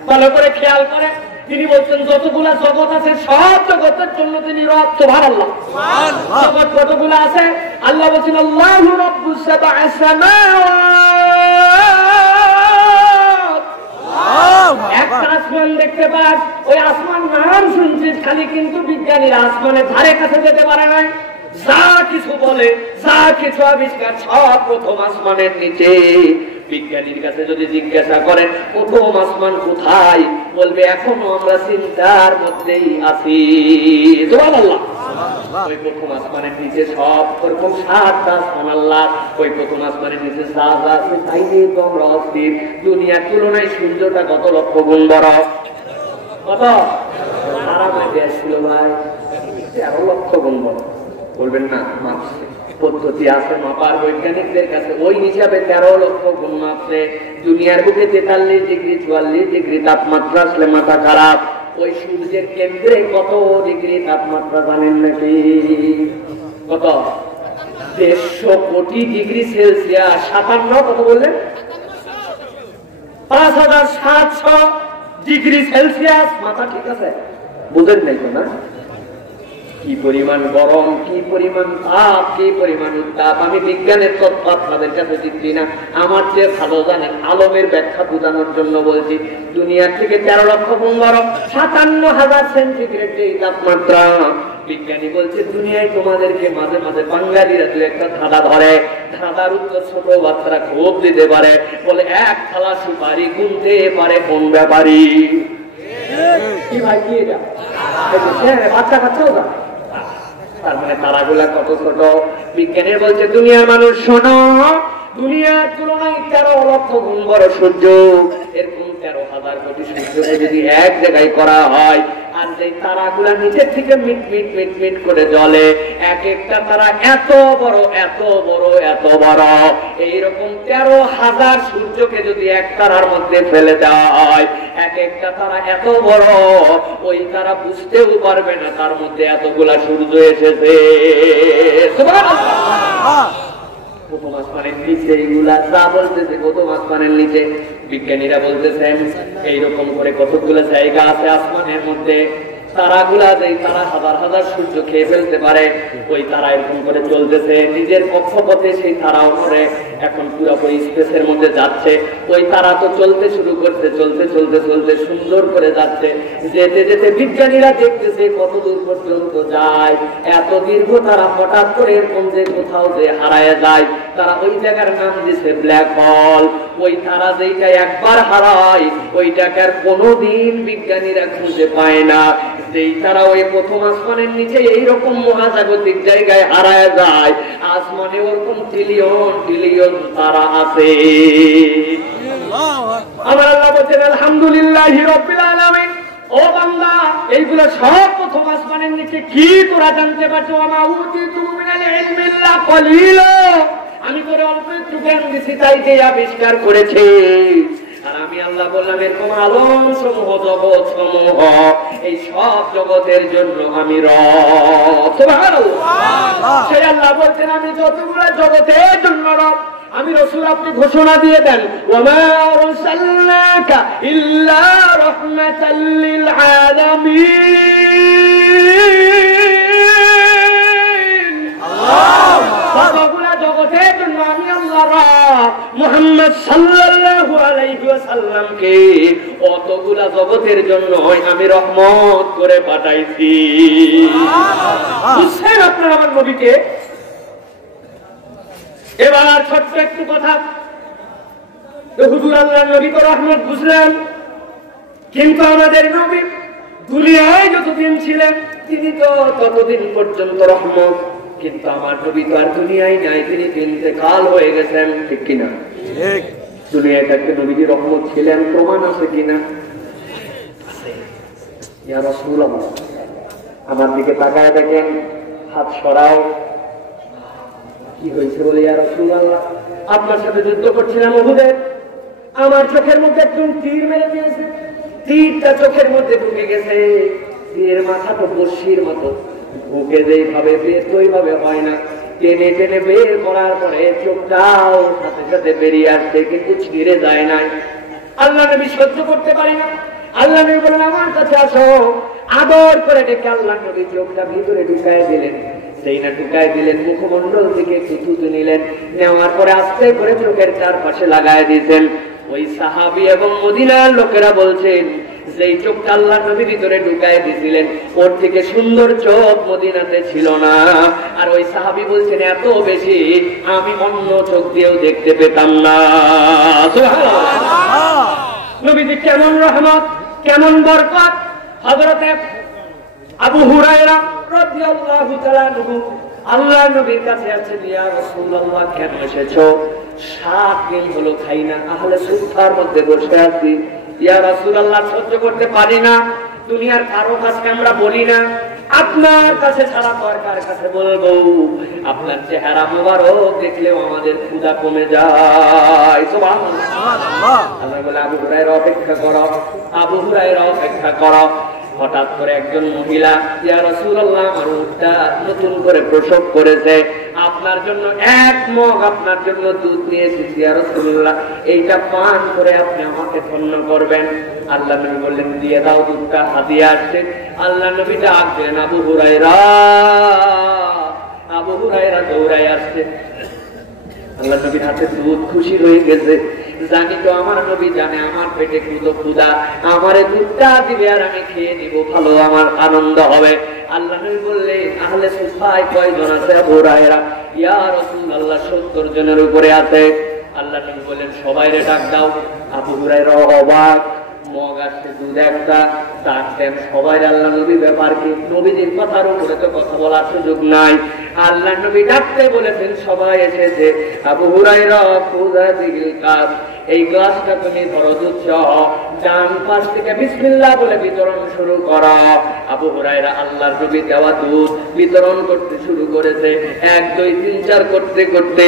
ভালো করে খেয়াল করে। তিনি বলছেন যতগুলা জগৎ আছে সব জগতের জন্য তিনি রব। সুবহানাল্লাহ। জগৎ কতগুলা আছে? আল্লাহ বলছেন আল্লাহু রাব্বুস সাব'i সামাওয়াত। একটা আসমান দেখতে পাস, ওই আসমান নাম শুনছিস খালি, কিন্তু বিজ্ঞানীরা আসমানের ধারে কাছে যেতে পারে না। যা কিছু বলে, যা কিছু আবিষ্কার সব প্রথম আসমানের নিচে। বিজ্ঞানীর কাছে যদি জিজ্ঞাসা করেন প্রথম আসমান কোথায়, বলবে এখনো আমরা চিন্তার মধ্যেই আছি। সুবহানাল্লাহ। ওই প্রথম আসমানের নিচে সব রকম 7টা আসমান আল্লাহ। ওই প্রথম আসমানের নিচে যা যা আছে তাই নিয়ে তো আমরা অস্থির। দুনিয়ার তুলনায় সূর্যটা কত লক্ষ গুণ বড়। কত? আরামে দেশ ছিল ভাই, 13 লক্ষ গুণ বড়। বলবেন না মাপছে, পদ্ধতি আছে মাপার, বৈজ্ঞানিকদের কাছে ওই হিসাবে 13 লক্ষ গুণ মাপছে। দুনিয়ার বুকে 43 ডিগ্রি 44 ডিগ্রি তাপমাত্রা আসলে মাথা খারাপ। ওই সূর্যের কেন্দ্রে কত ডিগ্রি তাপমাত্রা জানেন নাকি? কত? 150 কোটি ডিগ্রি সেলসিয়াস। 57 কত বললেন? 5700 ডিগ্রি সেলসিয়াস। মাথা ঠিক আছে? বুঝেন নাই তো না? কি পরিমাণ গরম, কি পরিমাণ তাপ, কি পরিমাণ উত্তাপ। আমি বিজ্ঞানের তত্ত্ব আপনাদের কাছে দিচ্ছি না, আমার চেয়ে ভালো জানেন। আলমের ব্যাখ্যা বোঝানোর জন্য বলছি। দুনিয়ার থেকে 13 লক্ষ গুণ গরম, 57,000 সেন্টিগ্রেড এই তাপমাত্রা। বিজ্ঞানী বলছে দুনিয়ায় তোমাদেরকে মাঝে মাঝে বাঙালিরা দু একটা ধাঁধা ধরে, ধাঁধার উত্তর ছোট বাচ্চারা খুব দিতে পারে। বলে এক থালা সুপারি গুনতে পারে কোন ব্যাপারী? কি ভাই কি এটা? বাচ্চা কাচ্চাও না। তার মানে তারাগুলা কত ছোট। বিজ্ঞানী বলছে দুনিয়ার মানুষ শোনো, দুনিয়ার তুলনায় 13 লক্ষ গুণ বড় সূর্য। এরকম 13,000 কোটি সূর্যকে যদি এক জায়গায় করা হয়, আর যে তারাগুলা নিচের থেকে মিট মিট মিট মিট করে জ্বলে, এক একটা তারা এত বড় এত বড় এত বড়। এইরকম 13,000 সূর্যকে যদি এক তারার মধ্যে ফেলে দেওয়া হয়, এক একটা তারা এত বড়, ওই তারা বুঝতেও পারবে না তার মধ্যে এতগুলা সূর্য এসেছে। সুবহানাল্লাহ। প্রথম আসমানের নিচে এইগুলা যা বলতেছে, প্রথম আসমানের নিচে বিজ্ঞানীরা বলতেছেন এইরকম করে কতগুলো জায়গা আছে আসমানের মধ্যে। তারাগুলা যেই তারা হাজার হাজার সূর্য খেয়ে ফেলতে পারে, ওই তারা এরকম করে চলতেছে নিজের কক্ষপথে। সেই তারাও করে এখন পুরোপুরি স্পেসের মধ্যে যাচ্ছে। ওই তারা তো চলতে শুরু করতে, চলতে চলতে চলতে সুন্দর করে যাচ্ছে। যেতে যেতে বিজ্ঞানীরা দেখতেছে কত দূর পর্যন্ত যায়। এত দীর্ঘ তারা হঠাৎ করে এরকম যে কোথাও যে হারায় যায়, তারা ওই জায়গার নাম দিয়েছে ব্ল্যাক হোল। ওই তারা যেটা একবার হারায়, ওইটাকে আর কোনোদিন বিজ্ঞানীরা খুঁজে পায় না। যেই তারা ওই প্রথম আসমানের নিচে এইরকম মহাজাগতিক জায়গায় হারায় যায়, আসমানে ওরকম ট্রিলিয়ন ট্রিলিয়ন তারা আছে। আমার আল্লাহ বলছেন আলহামদুলিল্লাহি রাব্বিল আলামিন। ও বান্দা, এইগুলো সব প্রথম আসমানের নিচে। কি তোরা জানতে পারছো? আমা উতিতু মিনাল ইলমি ইল্লা কলিলা। আমি করে অল্প একটু জ্ঞান দিছি, তাই যে আবিষ্কার করেছে। আর আমি আল্লাহ বললাম এরকম আলম সমূহ জগৎ সমূহ, এই সব জগতের জন্য আমি রব। সুবহানাল্লাহ। সেই আল্লাহ বলছেন আমি যতগুলো জগতের জন্য রব। আমি রাসূল, আপনি ঘোষণা দিয়ে দেন ওয়ামা আরসালনাকা ইল্লা রাহমাতাল লিল আলামিন। আল্লাহ জগতের জন্য আমি আল্লাহ রব। মুহাম্মদ সাল্লাল্লাহু আলাইহি ওয়াসাল্লামকে অতগুলা জগতের জন্য আমি রহমত করে পাঠাইছি। বুঝছেন আপনারা আমার নবীকে? এবার ছোট্ট একটু কথা, হুজুর আল্লাহর নবী তো রহমত বুঝলেন, কিন্তু আমাদের নবী দুনিয়ায় যতদিন ছিলেন তিনি তো ততদিন পর্যন্ত রহমত। কিন্তু আমার নবী তো আর দুনিয়ায় নাই, তিনি ইন্তেকাল হয়ে গেছেন, ঠিক কিনা? দুনিয়ায় থাকতে নবীজি রহমত ছিলেন, প্রমাণ আছে কিনা? ইয়া রাসূলুল্লাহ, আমার দিকে তাকায় দেখেন, হাত সরাও। কি হয়েছে বলে? ইয়া রাসূলুল্লাহ, আপনার সাথে যুদ্ধ করছিলাম উহুদে, আমার চোখের মধ্যে একটু তীর মেরে দিয়েছে, তীরটা চোখের মধ্যে ঢুকে গেছে, তীরের মাথা তো বর্ষির মতো, ঢুকে যেইভাবে বের ওইভাবে হয় না, টেনে টেনে বের করার পরে চোখটাও সাথে সাথে বেরিয়ে আসছে, কিন্তু ছিঁড়ে যায় নাই। আল্লাহ নবী সহ্য করতে পারি না, আল্লাহ নবী বলেন আমার কাছে আসো। আদর করে ডেকে আল্লাহ নবী চোখটা ভিতরে ঢুকায় দিলেন, সেই না ঢুকায় দিলেন, মুখমন্ডল থেকে একটু থুতু নিলেন, নেওয়ার পরে আস্তে করে চোখের চারপাশে লাগায় দিয়েছেন। ওই সাহাবী এবং মদিনার লোকেরা বলছেন, যেই চোখটা আল্লাহ নবী ভিতরে ঢুকায় দিয়েছিলেন, ওর থেকে সুন্দর চোখ মদিনাতে ছিল না। আর ওই সাহাবী বলছেন, এত বেশি আমি অন্য চোখ দিয়েও দেখতে পেতাম না। সুবহানাল্লাহ। নবীজি কেমন রহমত, কেমন বরকত। হযরত আবু হুরায়রা রাদিয়াল্লাহু তাআলা আনহু আল্লাহ নবীর কাছে আসছেন, ইয়া রাসূলুল্লাহ কেন এসেছো? 7 দিন হলো খাই না, আহলে সুফার মধ্যে বসে আছি, ইয়া রাসূলুল্লাহ সহ্য করতে পারি না, দুনিয়ার কারো কাছে আমরা বলি না, আপনার কাছে ছাড়া তো আর কার কাছে বলবো? আপনার চেহারা মোবারক দেখলেও আমাদের ক্ষুধা কমে যায়। সুবহানাল্লাহ। আল্লাহ বলে, আবু হুরায়রা অপেক্ষা করো, আবু হুরায়রা অপেক্ষা করো। হঠাৎ করে একজন মহিলা, ইয়া রাসূলুল্লাহ আমার উটটা নতুন করে প্রসব করেছে, আপনার জন্য 1 মগ আপনার জন্য দুধ নিয়ে এসেছি, ইয়া রাসূলুল্লাহ এইটা পান করে আপনি আমাকে ধন্য করবেন। আল্লাহ নবী বললেন, দিয়ে দাও দুধটা, হাদিয়া আসছে। আল্লাহ নবী ডাকলেন, আবু হুরায়রা। আবু হুরায়রা দৌড়ায় আসছে, আল্লাহ নবীর হাতে দুধ, খুশি হয়ে গেছে, জানি তো আমার নবী জানে আমার পেটে ক্ষুধা, আমারে দুধটা দিবে আর আমি খেয়ে নিব, ভালো আমার আনন্দ হবে। আল্লাহ নবী বললেন, আহলে সুফায় কয়জন আছে? আবু হুরায়রা, ইয়া রাসূলুল্লাহ 70 জনের উপরে আছে। আল্লাহ নবী বললেন, সবাইরে ডাক দাও। আবু হুরায়রা অবাক, মগ আসছে, দুধ একটা, ডাকতেন সবাই। আল্লাহ নবী ব্যাপার কি? নবীজির কথার উপরে তো কথা বলার সুযোগ নাই। আল্লাহ নবী ডাকতে বলেছেন, সবাই এসেছে। আবু হুরায়রা খুদা দিল কাজ, এই গ্লাসটা তুমি ধরো, দুধ সহ ডান পাশ থেকে বিসমিল্লাহ বলে বিতরণ শুরু করো। আবু হুরায়রা আল্লাহর নবী দেওয়া দুধ বিতরণ করতে শুরু করেছে। 1 2 3 4 করতে করতে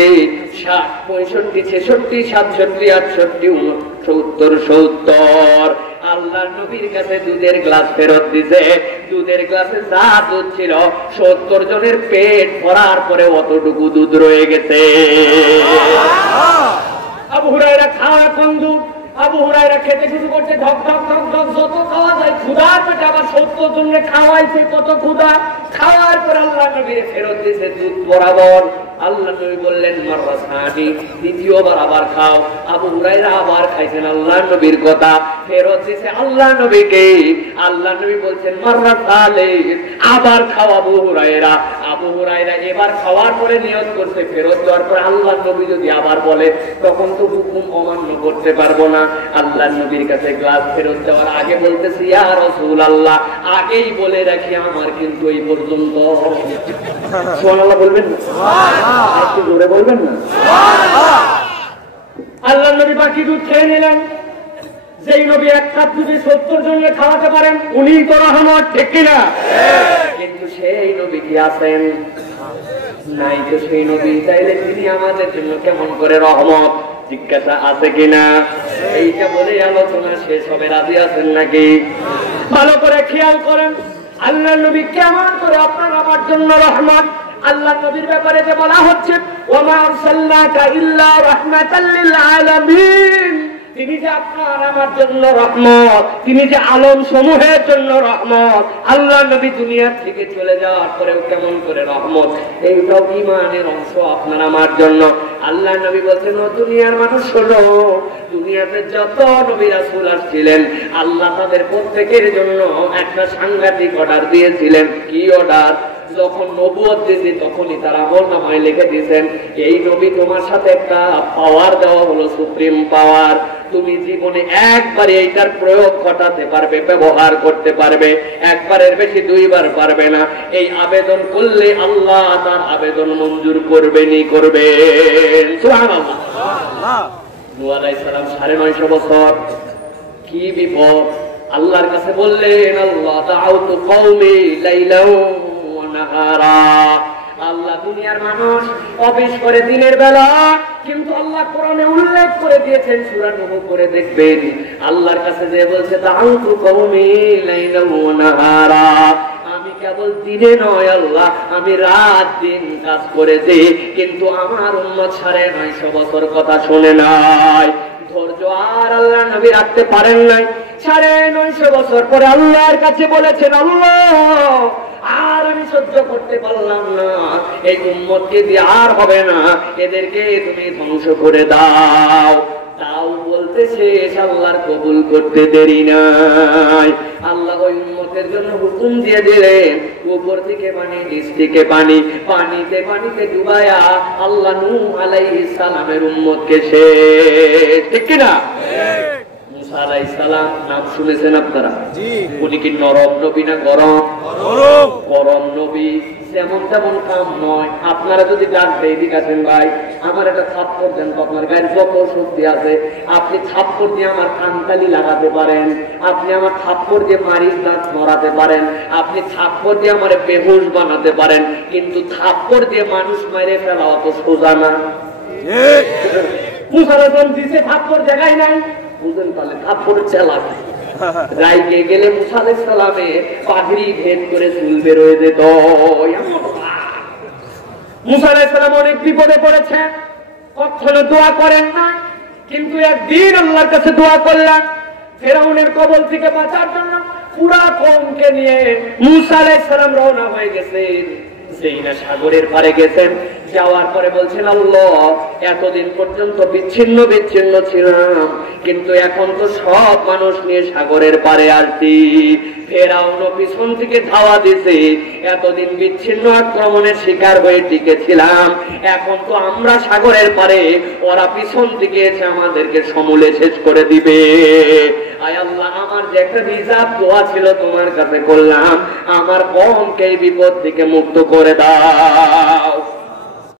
60 65 66 67 68 69 70 আল্লাহ নবীর কাছে দুধের গ্লাস ফেরত দিছে। দুধের গ্লাসে যা দুধ ছিল 70 জনের পেট ভরার পরে অতটুকু দুধ রয়ে গেছে। আবু হুরায়রা খাওয়া কোন দুধ? আবু হুরায়রা খেতে শুরু করছে, ঢক ঢক ঢক ঢক যত খাওয়া যায়, ক্ষুধার পেটে আবার 70 জনকে খাওয়াইছে, কত ক্ষুধা। খাওয়ার পর আল্লাহ নবীর ফেরত দিয়েছে দুধ বরাবর। আল্লাহ নবী বললেন, মাররা সানি, দ্বিতীয়বার আবার খাও। আবু হুরায়রা আবার খাইছেন, আল্লাহ নবীর কথা ফেরত দিয়েছে আল্লাহ নবীকে। আল্লাহ নবী বলছেন, মাররা সালিস, আবার খাও আবু হুরায়রা। আবু হুরায়রা এবার খাওয়ার পরে নিয়ত করছে ফেরত দেওয়ার পর আল্লাহ নবী যদি আবার বলে, তখন তো হুকুম অমান্য করতে পারবো না। আল্লাহ নবীর কাছে গ্লাস ফেরত দেওয়ার আগে বলতেছি, ইয়া রাসূলুল্লাহ আগেই বলে রাখি, আমার কিন্তু এই পর্যন্ত। সুবহানাল্লাহ বলবেন না? সুবহানাল্লাহ। একটু জোরে বলবেন না? সুবহানাল্লাহ। আল্লাহ নবী বাকি দুধ খেয়ে নিলেন। যেই নবী 1 কাপ দুধে 70 জনকে খাওয়াতে পারেন, উনি তো রহমত, ঠিক কিনা? কিন্তু সেই নবী কি আছেন? নাই তো সেই নবী। তাইলে তিনি আমাদের জন্য কেমন করে রহমত? জিজ্ঞাসা আছে কিনা? এইটা বলে আলোচনা শেষ হবে। রাজি আছেন নাকি? ভালো করে খেয়াল করেন, আল্লাহ নবী কেমন করে আপনার আমার জন্য রহমত। আল্লাহ নবীর ব্যাপারে যে বলা হচ্ছে, ওয়া আরসালনাকা ইল্লা রাহমাতাল লিল আলামিন, তিনি যে আপনার আমার জন্য রহমত, তিনি যে আলম সমূহের জন্য রহমত। আল্লাহ নবী দুনিয়া থেকে চলে যাওয়ার পরেও কেমন করে রহমত, এইটাও ঈমানের অংশ আপনার আমার জন্য। আল্লাহ নবী বলছেন, ও দুনিয়ার মানুষ শোনো, দুনিয়াতে যত নবী রাসূল আসছিলেন, আল্লাহ তাদের প্রত্যেকের জন্য একটা সাংঘাতিক অর্ডার দিয়েছিলেন। কি অর্ডার? যখন নবুয়ত দিয়েছি তখনই তার আমলনামায় লিখে দিয়েছেন এই নবী তোমার সাথে একটা পাওয়ার দেওয়া হলো, সুপ্রিম পাওয়ার। তুমি জীবনে একবারে এইটার প্রয়োগ ঘটাতে পারবে, ব্যবহার করতে পারবে, একবারের বেশি দুইবার পারবে না। এই আবেদন করলে আল্লাহ তার আবেদন মঞ্জুর করবেনই করবেন। সুবহানাল্লাহ। নূহ আলাইহিস সালাম 950 বছর, কি বিপদ! আল্লাহর কাছে বললেন আল্লাহ দাউতু কওমি লাইলাও ওয়া নাহারা। আল্লাহ দুনিয়ার মানুষ অফিস করে দিনের বেলা, কিন্তু আল্লাহ কোরআনে উল্লেখ করে দিয়েছেন সূরা নূহ করে দেখবেন, আল্লাহর কাছে যে বলছে দাউতু কওমি লাইলাও ওয়া নাহারা, আমি কেবল দিনে নয় আল্লাহ, আমি রাত দিন কাজ করেছি, কিন্তু আমার উম্মত 950 বছর কথা শুনে নাই। ধৈর্য আর আল্লাহ নবী রাখতে পারেন নাই। 950 বছর পরে আল্লাহর কাছে বলেছেন আল্লাহ আর আমি সহ্য করতে পারলাম না, এই উম্মতকে দিয়ে আর হবে না, এদেরকে তুমি ধ্বংস করে দাও। তাও বলতে শেষ আল্লাহর কবুল করতে দেরি নাই। আল্লাহ ওই উম্মতের জন্য হুকুম দিয়ে দিলেন, উপর থেকে পানি, নিচ থেকে পানি, পানিতে পানিতে ডুবায়া আল্লাহ নূহ আলাইহিস সালামের উম্মতকে শেষ। ঠিক কি না? মুসা আলাইহিস সালাম নাম শুনেছেন আপনারা? উনি কি নরম নবী না গরম? গরম নবী। যেমন তেমন কাম নয়। আপনারা যদি ডাকবে এদিকে আছেন ভাই, আমার একটা থাপ্পড় দেন, আপনার গায়ের যত শক্তি আছে আপনি থাপ্পড় দিয়ে আমার কানতালি লাগাতে পারেন, আপনি আমার থাপ্পড় দিয়ে মারিচ দাঁত মরাতে পারেন, আপনি থাপ্পড় দিয়ে আমার বেহুশ বানাতে পারেন, কিন্তু থাপ্পড় দিয়ে মানুষ মেরে ফেলা অত সোজা না। মুসা আলাইহিস দিছে থাপ্পড় জায়গায় নাই, বুঝেন? তাহলে থাপ্পড় চালাবে রাইকে গেলে মুসা আলাইহিস সালামের পাগড়ি ভেদ করে চুল বের হয়ে যেত। মুসা আলাইহিস সালাম অনেক বিপদে পড়েছেন, কখনো দোয়া করেন না, কিন্তু একদিন আল্লাহর কাছে দোয়া করলেন ফেরাউনের কবল থেকে বাঁচার জন্য। পুরা কওমকে নিয়ে মুসা আলাইহিস সালাম রওনা হয়ে গেছেন। সেই না সাগরের পারে গেছেন, যাওয়ার পরে বলছেন আল্লাহ এতদিন পর্যন্ত বিচ্ছিন্ন বিচ্ছিন্ন ছিলাম, কিন্তু এখন তো সব মানুষ নিয়ে সাগরের পারে আসছি। ফেরাউন পিছন থেকে ধাওয়া দিছে, এতদিন বিচ্ছিন্ন আক্রমণের শিকার হয়ে টিকেছিলাম, এখন তো আমরা সাগরের পারে, ওরা পিছন থেকে এসে আমাদেরকে সমূলে শেষ করে দিবে। আয় আল্লাহ, আমার যে একটা রিজার্ভ দোয়া ছিল তোমার কাছে করলাম, আমার কওমকে এই বিপদ থেকে মুক্ত করে দাও।